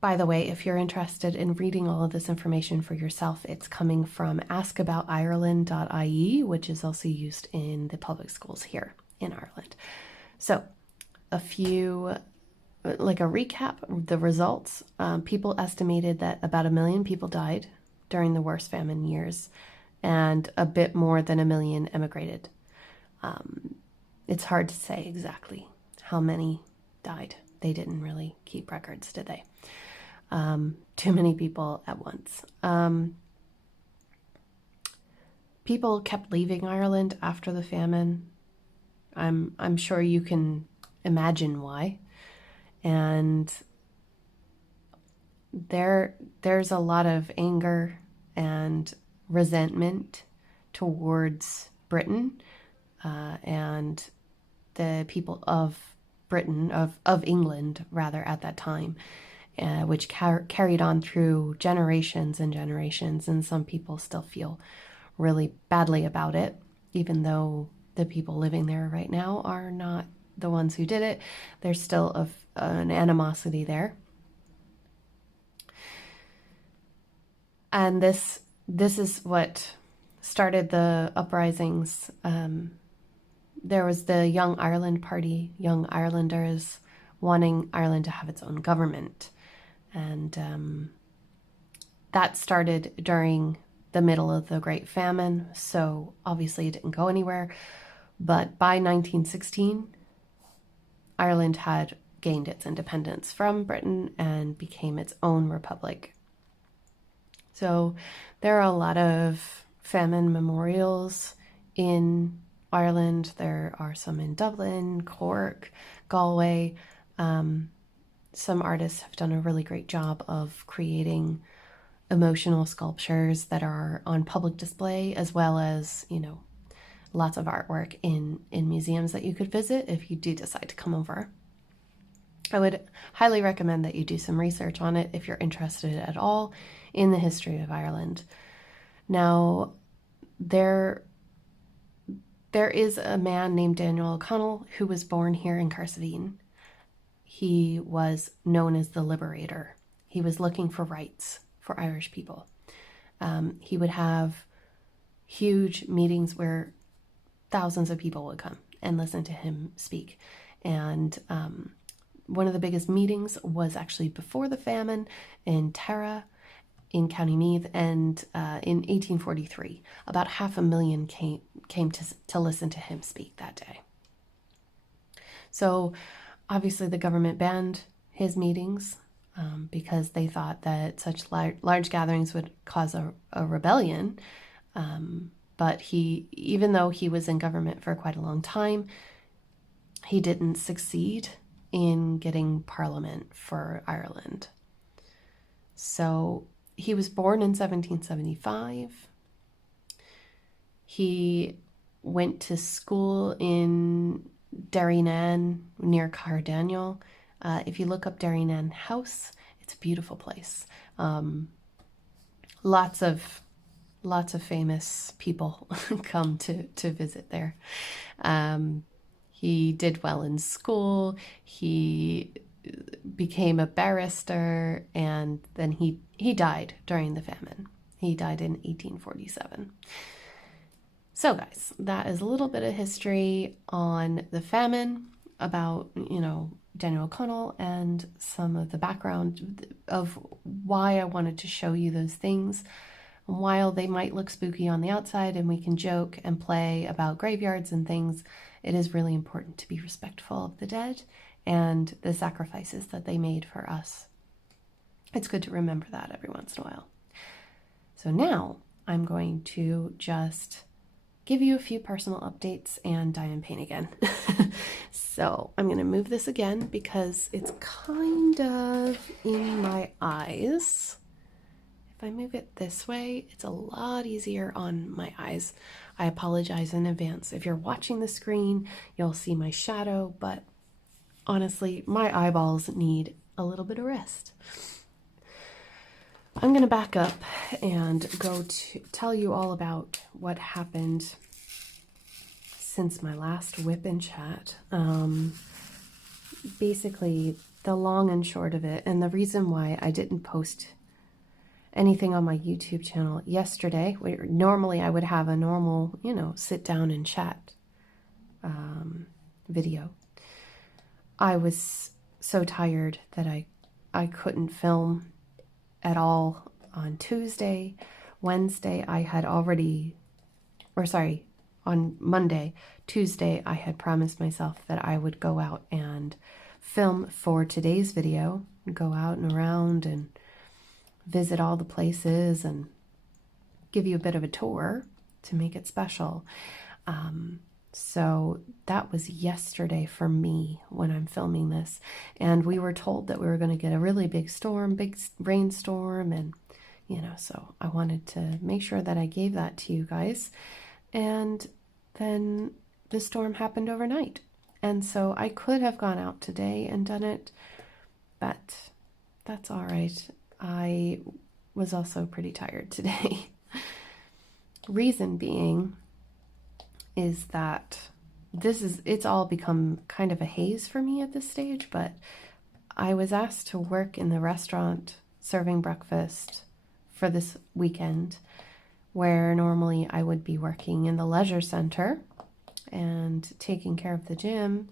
By the way, if you're interested in reading all of this information for yourself, it's coming from askaboutireland.ie, which is also used in the public schools here in Ireland. So a recap of the results. People estimated that about 1 million people died during the worst famine years, and a bit more than 1 million emigrated. It's hard to say exactly how many died. They didn't really keep records, did they? Too many people at once. People kept leaving Ireland after the famine. I'm sure you can imagine why. And there's a lot of anger and resentment towards Britain and the people of Britain, of England rather, at that time, which carried on through generations and generations, and some people still feel really badly about it, even though the people living there right now are not the ones who did it. There's still an animosity there. And this is what started the uprisings. There was the Young Ireland Party, Young Irelanders wanting Ireland to have its own government. And that started during the middle of the Great Famine, so obviously it didn't go anywhere. But by 1916, Ireland had gained its independence from Britain and became its own republic. So there are a lot of famine memorials in Ireland. There are some in Dublin, Cork, Galway. Some artists have done a really great job of creating emotional sculptures that are on public display, as well as, lots of artwork in museums that you could visit if you do decide to come over. I would highly recommend that you do some research on it if you're interested at all in the history of Ireland. Now, there is a man named Daniel O'Connell who was born here in Carsavine. He was known as the Liberator. He was looking for rights for Irish people. He would have huge meetings where thousands of people would come and listen to him speak. And one of the biggest meetings was actually before the famine in Tara in County Meath, and in 1843. About 500,000 came to listen to him speak that day. So obviously the government banned his meetings because they thought that such large gatherings would cause a rebellion. But even though he was in government for quite a long time, he didn't succeed in getting parliament for Ireland. So he was born in 1775. He went to school in Derrynane near Cardaniel. If you look up Derrynane House, it's a beautiful place. Lots of famous people come to visit there. He did well in school. He became a barrister, and then he died during the famine. He died in 1847. So guys, that is a little bit of history on the famine, about, Daniel O'Connell, and some of the background of why I wanted to show you those things. While they might look spooky on the outside and we can joke and play about graveyards and things, it is really important to be respectful of the dead and the sacrifices that they made for us. It's good to remember that every once in a while. So now I'm going to just give you a few personal updates and die in pain again. So I'm going to move this again because it's kind of in my eyes. If I move it this way, it's a lot easier on my eyes. I apologize in advance. If you're watching the screen, you'll see my shadow, but honestly, my eyeballs need a little bit of rest. I'm going to back up and go to tell you all about what happened since my last WipnChat. Basically, the long and short of it, and the reason why I didn't post anything on my YouTube channel yesterday, where normally I would have a normal, sit down and chat video. I was so tired that I couldn't film at all on Tuesday. Wednesday I had already, on Monday. Tuesday I had promised myself that I would go out and film for today's video, go out and around and visit all the places and give you a bit of a tour to make it special. So that was yesterday for me when I'm filming this, and we were told that we were going to get a really big storm, big rainstorm, and so I wanted to make sure that I gave that to you guys. And then the storm happened overnight, and so I could have gone out today and done it, but that's all right. I was also pretty tired today. Reason being is that it's all become kind of a haze for me at this stage, but I was asked to work in the restaurant serving breakfast for this weekend, where normally I would be working in the leisure center and taking care of the gym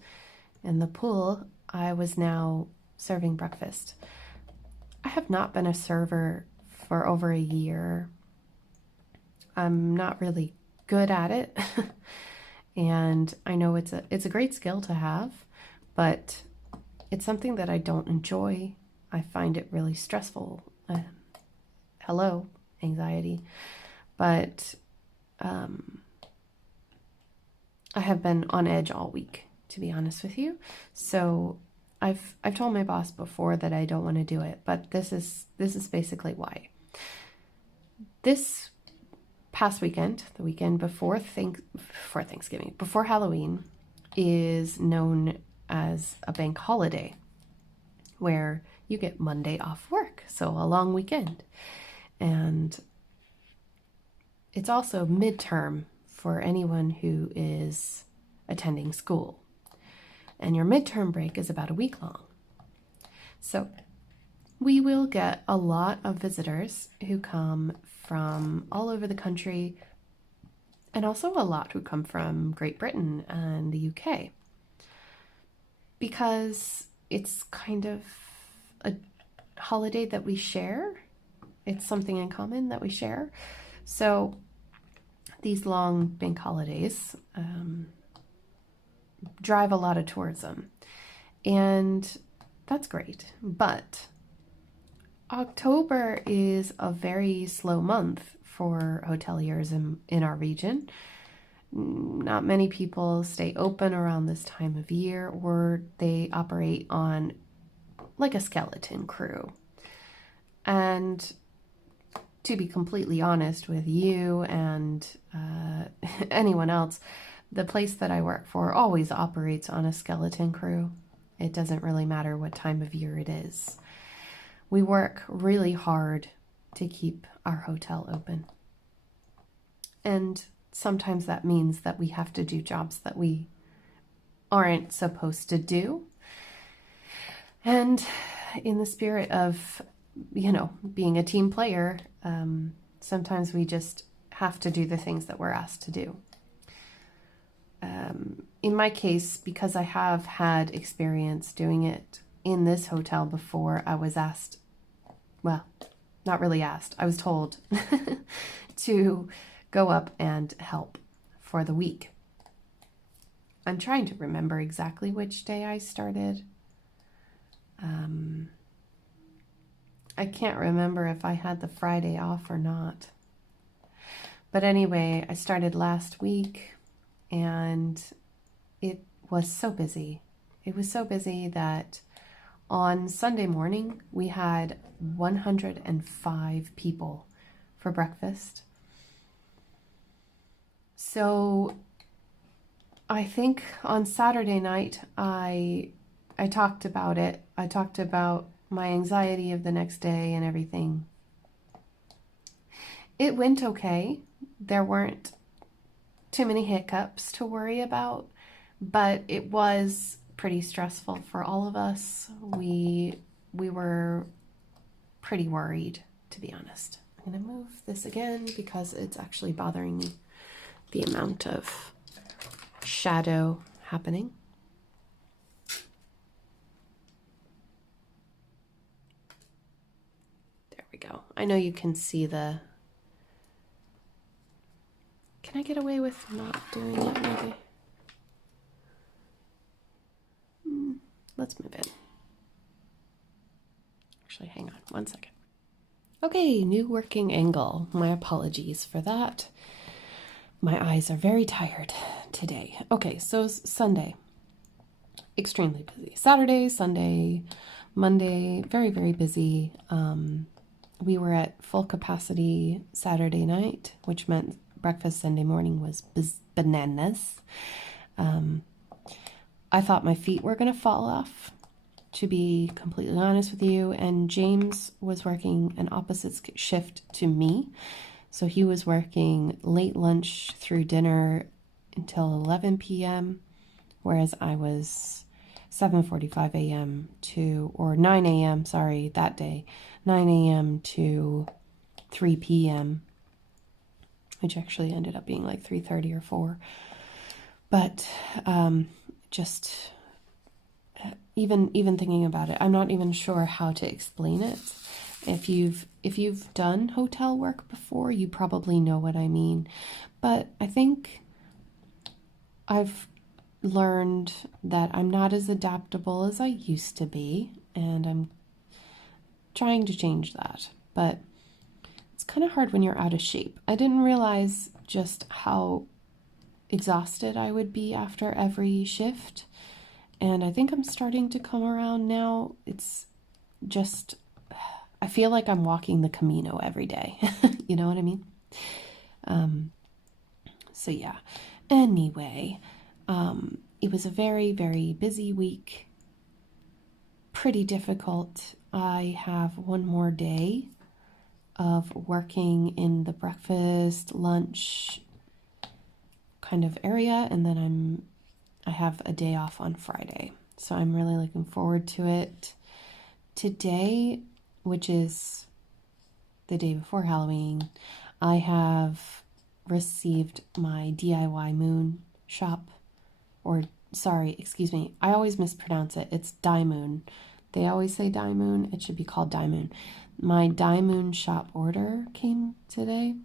and the pool. I was now serving breakfast. I have not been a server for over a year. I'm not really good at it. And I know it's a great skill to have, but it's something that I don't enjoy. I find it really stressful. Hello, anxiety. But I have been on edge all week, to be honest with you. So I've told my boss before that I don't want to do it, but this is basically why. This past weekend, the weekend before Thanksgiving, before Halloween, is known as a bank holiday, where you get Monday off work, so a long weekend. And it's also midterm for anyone who is attending school. And your midterm break is about a week long. So we will get a lot of visitors who come from all over the country, and also a lot who come from Great Britain and the UK, because it's kind of a holiday that we share. It's something in common that we share. So these long bank holidays drive a lot of tourism, and that's great. But October is a very slow month for hoteliers in our region. Not many people stay open around this time of year, or they operate on like a skeleton crew. And to be completely honest with you and anyone else, the place that I work for always operates on a skeleton crew. It doesn't really matter what time of year it is. We work really hard to keep our hotel open. And sometimes that means that we have to do jobs that we aren't supposed to do. And in the spirit of, being a team player, sometimes we just have to do the things that we're asked to do. in my case, because I have had experience doing it in this hotel before, I was asked, well, not really asked, I was told to go up and help for the week. I'm trying to remember exactly which day I started. I can't remember if I had the Friday off or not. But anyway, I started last week and it was so busy. It was so busy that on Sunday morning we had 105 people for breakfast. So I think on Saturday night I talked about it. I talked about my anxiety of the next day and everything. It went okay. There weren't too many hiccups to worry about, but it was pretty stressful for all of us. We were pretty worried, to be honest. I'm going to move this again because it's actually bothering me, the amount of shadow happening. There we go. I know you can see the... Can I get away with not doing it, maybe? Let's move it. Actually, hang on one second. Okay, new working angle. My apologies for that. My eyes are very tired today. Okay, so Sunday, extremely busy. Saturday, Sunday, Monday, very, very busy. We were at full capacity Saturday night, which meant breakfast Sunday morning was bananas. I thought my feet were going to fall off, to be completely honest with you, and James was working an opposite shift to me. So he was working late lunch through dinner until 11 p.m., whereas I was 7:45 a.m. or 9 a.m., sorry, that day, 9 a.m. to 3 p.m., which actually ended up being like 3:30 or 4. But just even thinking about it, I'm not even sure how to explain it. If you've done hotel work before, you probably know what I mean. But I think I've learned that I'm not as adaptable as I used to be, and I'm trying to change that. But it's kind of hard when you're out of shape. I didn't realize just how exhausted I would be after every shift, and I think I'm starting to come around now. It's just, I feel like I'm walking the Camino every day. You know what I mean? So yeah, anyway, it was a very, very busy week, pretty difficult. I have one more day of working in the breakfast, lunch kind of area, and then I have a day off on Friday. So I'm really looking forward to it. Today, which is the day before Halloween, I have received my DIY moon shop, or sorry, excuse me, I always mispronounce it. It's Die Moon. They always say Die Moon. It should be called Die Moon. My Die Moon shop order came today,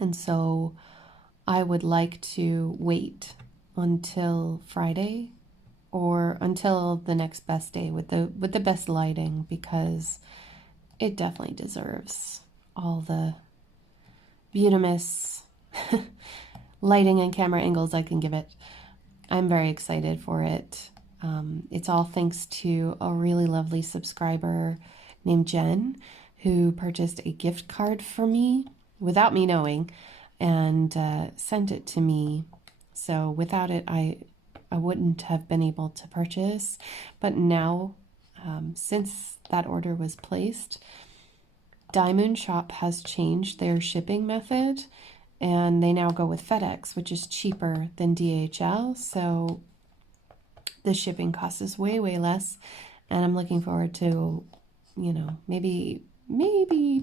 and so I would like to wait until Friday or until the next best day with the best lighting, because it definitely deserves all the beautimous lighting and camera angles I can give it. I'm very excited for it. It's all thanks to a really lovely subscriber named Jen, who purchased a gift card for me without me knowing and sent it to me. So without it, I wouldn't have been able to purchase. But now, since that order was placed, Diamond Shop has changed their shipping method, and they now go with FedEx, which is cheaper than DHL. So the shipping cost is way, way less. And I'm looking forward to, you know, maybe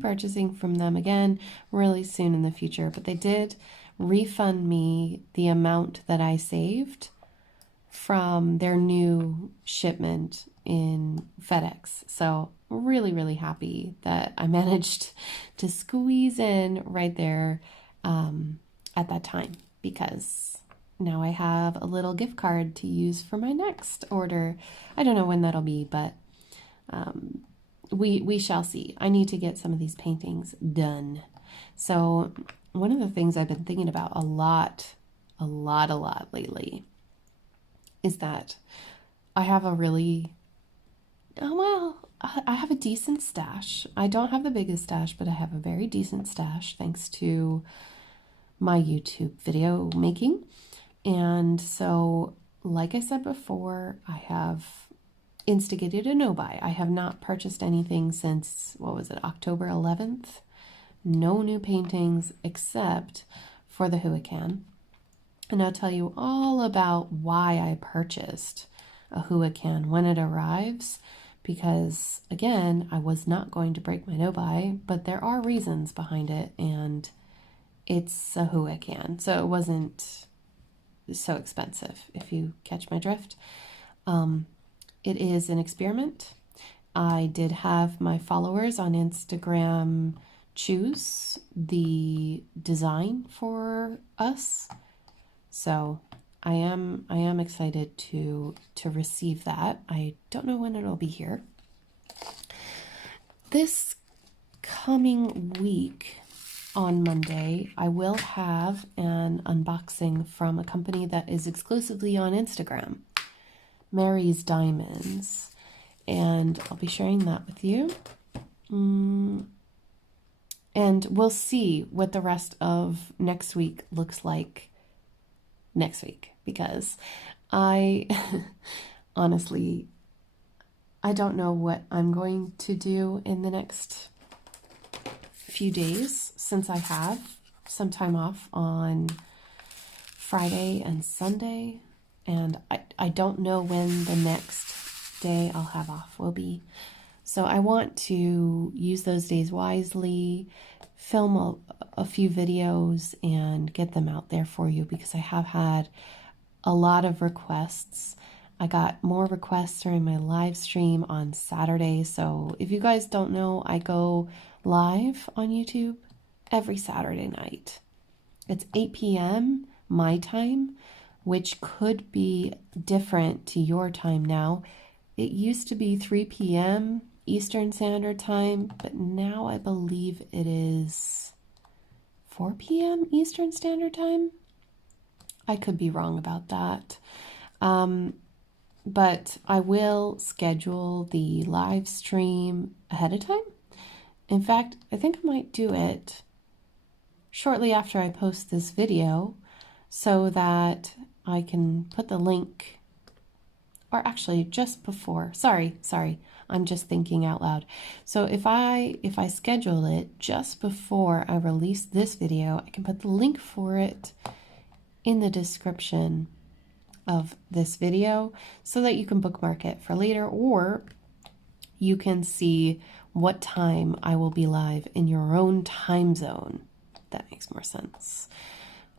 purchasing from them again really soon in the future. But they did refund me the amount that I saved from their new shipment in FedEx. So really, really happy that I managed to squeeze in right there at that time, because now I have a little gift card to use for my next order. I don't know when that'll be, but we shall see. I need to get some of these paintings done. So one of the things I've been thinking about a lot lately is that I have a really, I have a decent stash. I don't have the biggest stash, but I have a very decent stash thanks to my YouTube video making. And so, like I said before, I have instigated a no-buy. I have not purchased anything since, what was it, October 11th? No new paintings except for the Hurricane. And I'll tell you all about why I purchased a Hurricane when it arrives, because again, I was not going to break my no-buy, but there are reasons behind it, and it's a Hurricane, so it wasn't so expensive, if you catch my drift. It is an experiment. I did have my followers on Instagram choose the design for us, so I am excited to receive that. I don't know when it'll be here. This coming week on Monday, I will have an unboxing from a company that is exclusively on Instagram, Mary's Diamonds, and I'll be sharing that with you. And we'll see what the rest of next week looks like next week, because I honestly, I don't know what I'm going to do in the next few days, since I have some time off on Friday and Sunday, and I don't know when the next day I'll have off will be. So I want to use those days wisely, film a few videos and get them out there for you, because I have had a lot of requests. I got more requests during my live stream on Saturday. So if you guys don't know, I go live on YouTube every Saturday night. It's 8 p.m. my time, which could be different to your time now. It used to be 3 p.m. Eastern Standard Time, but now I believe it is 4 p.m. Eastern Standard Time. I could be wrong about that. But I will schedule the live stream ahead of time. In fact, I think I might do it shortly after I post this video, so that I can put the link, or actually just before. Sorry, I'm just thinking out loud. So if I schedule it just before I release this video, I can put the link for it in the description of this video, so that you can bookmark it for later, or you can see what time I will be live in your own time zone. That makes more sense.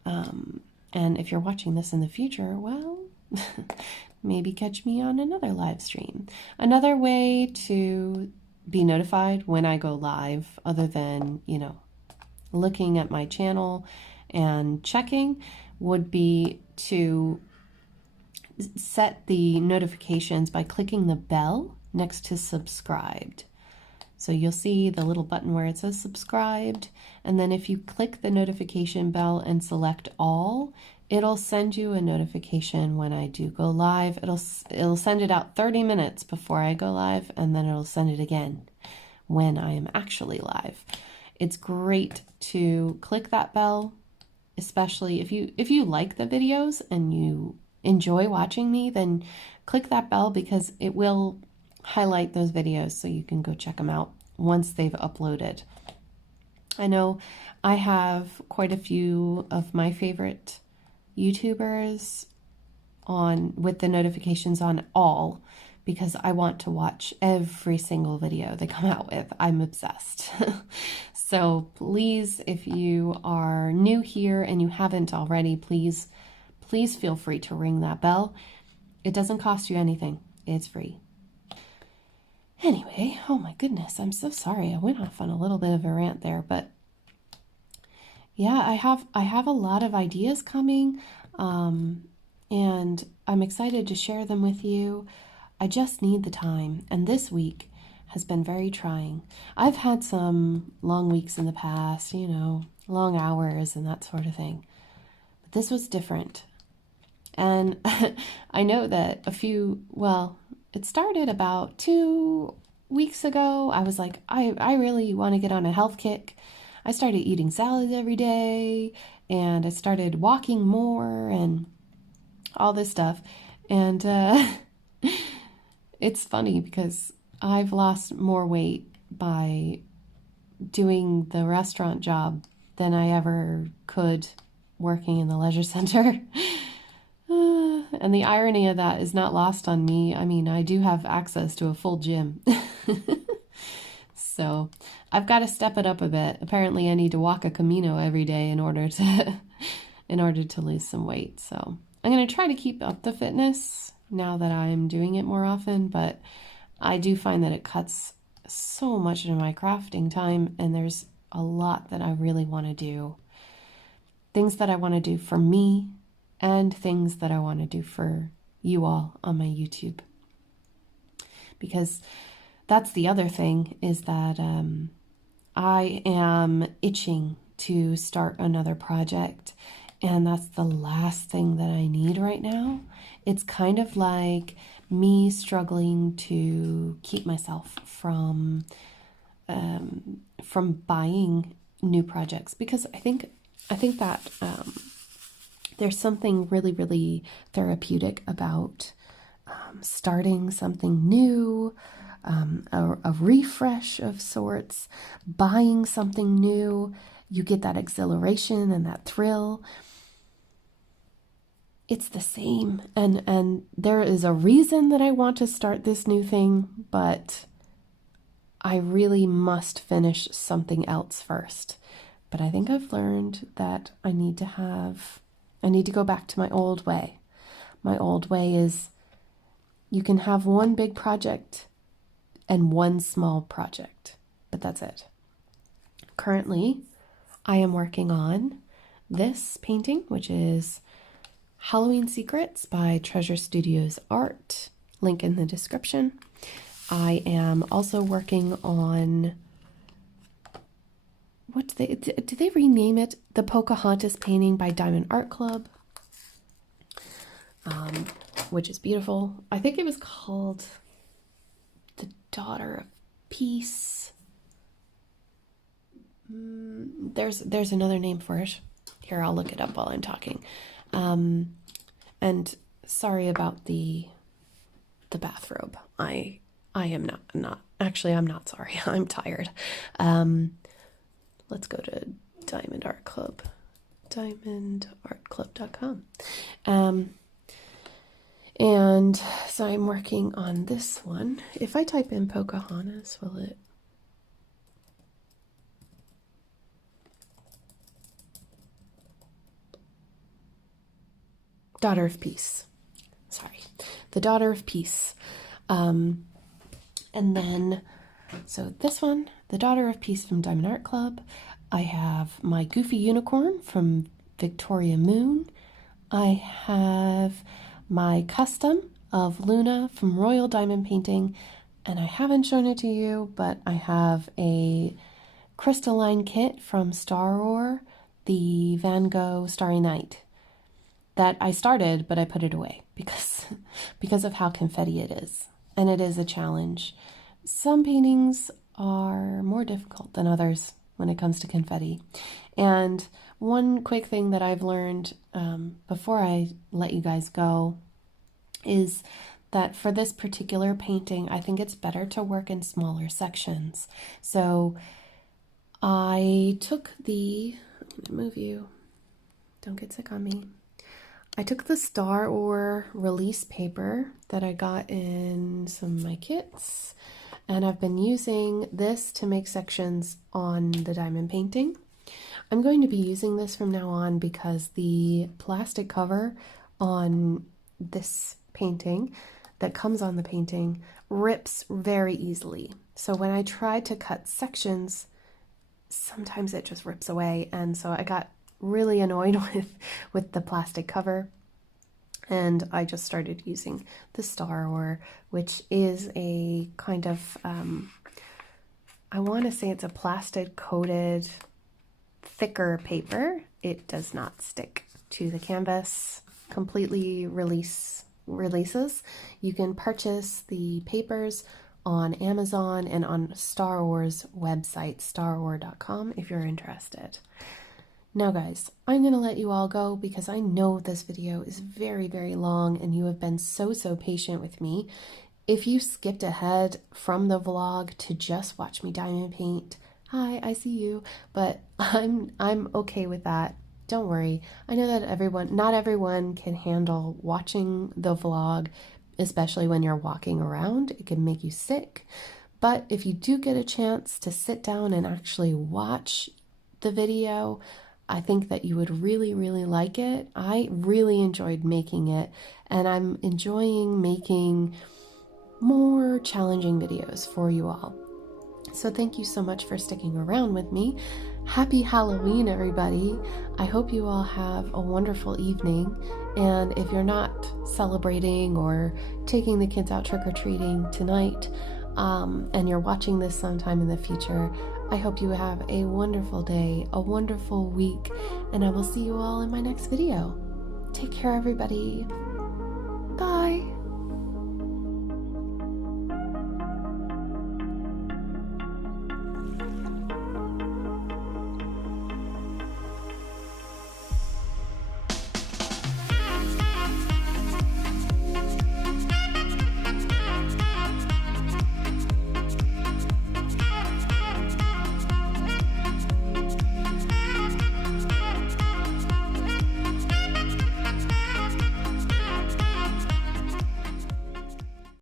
And if you're watching this in the future, well, maybe catch me on another live stream. Another way to be notified when I go live, other than, looking at my channel and checking, would be to set the notifications by clicking the bell next to subscribed. So you'll see the little button where it says subscribed, and then if you click the notification bell and select all, it'll send you a notification when I do go live. It'll send it out 30 minutes before I go live, and then it'll send it again when I am actually live. It's great to click that bell, especially if you like the videos and you enjoy watching me, then click that bell, because it will highlight those videos so you can go check them out once they've uploaded. I know I have quite a few of my favorite YouTubers on with the notifications on all, because I want to watch every single video they come out with. I'm obsessed. So please, if you are new here and you haven't already, please feel free to ring that bell. It doesn't cost you anything. It's free. Anyway, oh my goodness, I'm so sorry. I went off on a little bit of a rant there, but yeah, I have a lot of ideas coming, and I'm excited to share them with you. I just need the time, and this week has been very trying. I've had some long weeks in the past, you know, long hours and that sort of thing, but this was different. And I know that it started about 2 weeks ago. I was like, I really want to get on a health kick. I started eating salads every day, and I started walking more and all this stuff. And it's funny because I've lost more weight by doing the restaurant job than I ever could working in the leisure center. And the irony of that is not lost on me. I mean, I do have access to a full gym. So I've got to step it up a bit. Apparently I need to walk a Camino every day in order to lose some weight. So I'm going to try to keep up the fitness now that I'm doing it more often, but I do find that it cuts so much into my crafting time, and there's a lot that I really want to do. Things that I want to do for me, and things that I want to do for you all on my YouTube. Because that's the other thing, is that I am itching to start another project, and that's the last thing that I need right now. It's kind of like me struggling to keep myself from buying new projects, because I think that there's something really, really therapeutic about starting something new, a refresh of sorts, buying something new. You get that exhilaration and that thrill. It's the same. And there is a reason that I want to start this new thing, but I really must finish something else first. But I think I've learned that I need to go back to my old way. My old way is you can have one big project and one small project, but that's it. Currently, I am working on this painting, which is Halloween Secrets by Treasure Studios Art. Link in the description. I am also working on, did they rename it? The Pocahontas painting by Diamond Art Club, which is beautiful. I think it was called The Daughter of Peace. There's another name for it. Here, I'll look it up while I'm talking. And sorry about the bathrobe. I am not actually, I'm not sorry. I'm tired. Let's go to Diamond Art Club, diamondartclub.com. And so I'm working on this one. If I type in Pocahontas, will it? Daughter of Peace. Sorry. The Daughter of Peace. And then, so this one, The Daughter of Peace from Diamond Art Club. I have my Goofy Unicorn from Victoria Moon. I have my custom of Luna from Royal Diamond Painting, and I haven't shown it to you, but I have a crystalline kit from Star Roar, the Van Gogh Starry Night, that I started, but I put it away because of how confetti it is, and it is a challenge. Some paintings are more difficult than others when it comes to confetti. And one quick thing that I've learned before I let you guys go is that for this particular painting, I think it's better to work in smaller sections. So I took I'm gonna move you, don't get sick on me. I took the Star Roar release paper that I got in some of my kits, and I've been using this to make sections on the diamond painting. I'm going to be using this from now on because the plastic cover on this painting that comes on the painting rips very easily. So when I try to cut sections, sometimes it just rips away, and so I got really annoyed with the plastic cover, and I just started using the Star Or, which is a kind of I want to say it's a plastic coated thicker paper. It does not stick to the canvas, completely releases. You can purchase the papers on Amazon and on Star Or's website, staror.com, if you're interested. Now guys, I'm going to let you all go because I know this video is very, very long and you have been so patient with me. If you skipped ahead from the vlog to just watch me diamond paint, hi, I see you, but I'm okay with that. Don't worry. I know that not everyone can handle watching the vlog, especially when you're walking around. It can make you sick. But if you do get a chance to sit down and actually watch the video, I think that you would really, really like it. I really enjoyed making it, and I'm enjoying making more challenging videos for you all. So thank you so much for sticking around with me. Happy Halloween, everybody. I hope you all have a wonderful evening. And if you're not celebrating or taking the kids out trick-or-treating tonight, and you're watching this sometime in the future, I hope you have a wonderful day, a wonderful week, and I will see you all in my next video. Take care, everybody. Bye.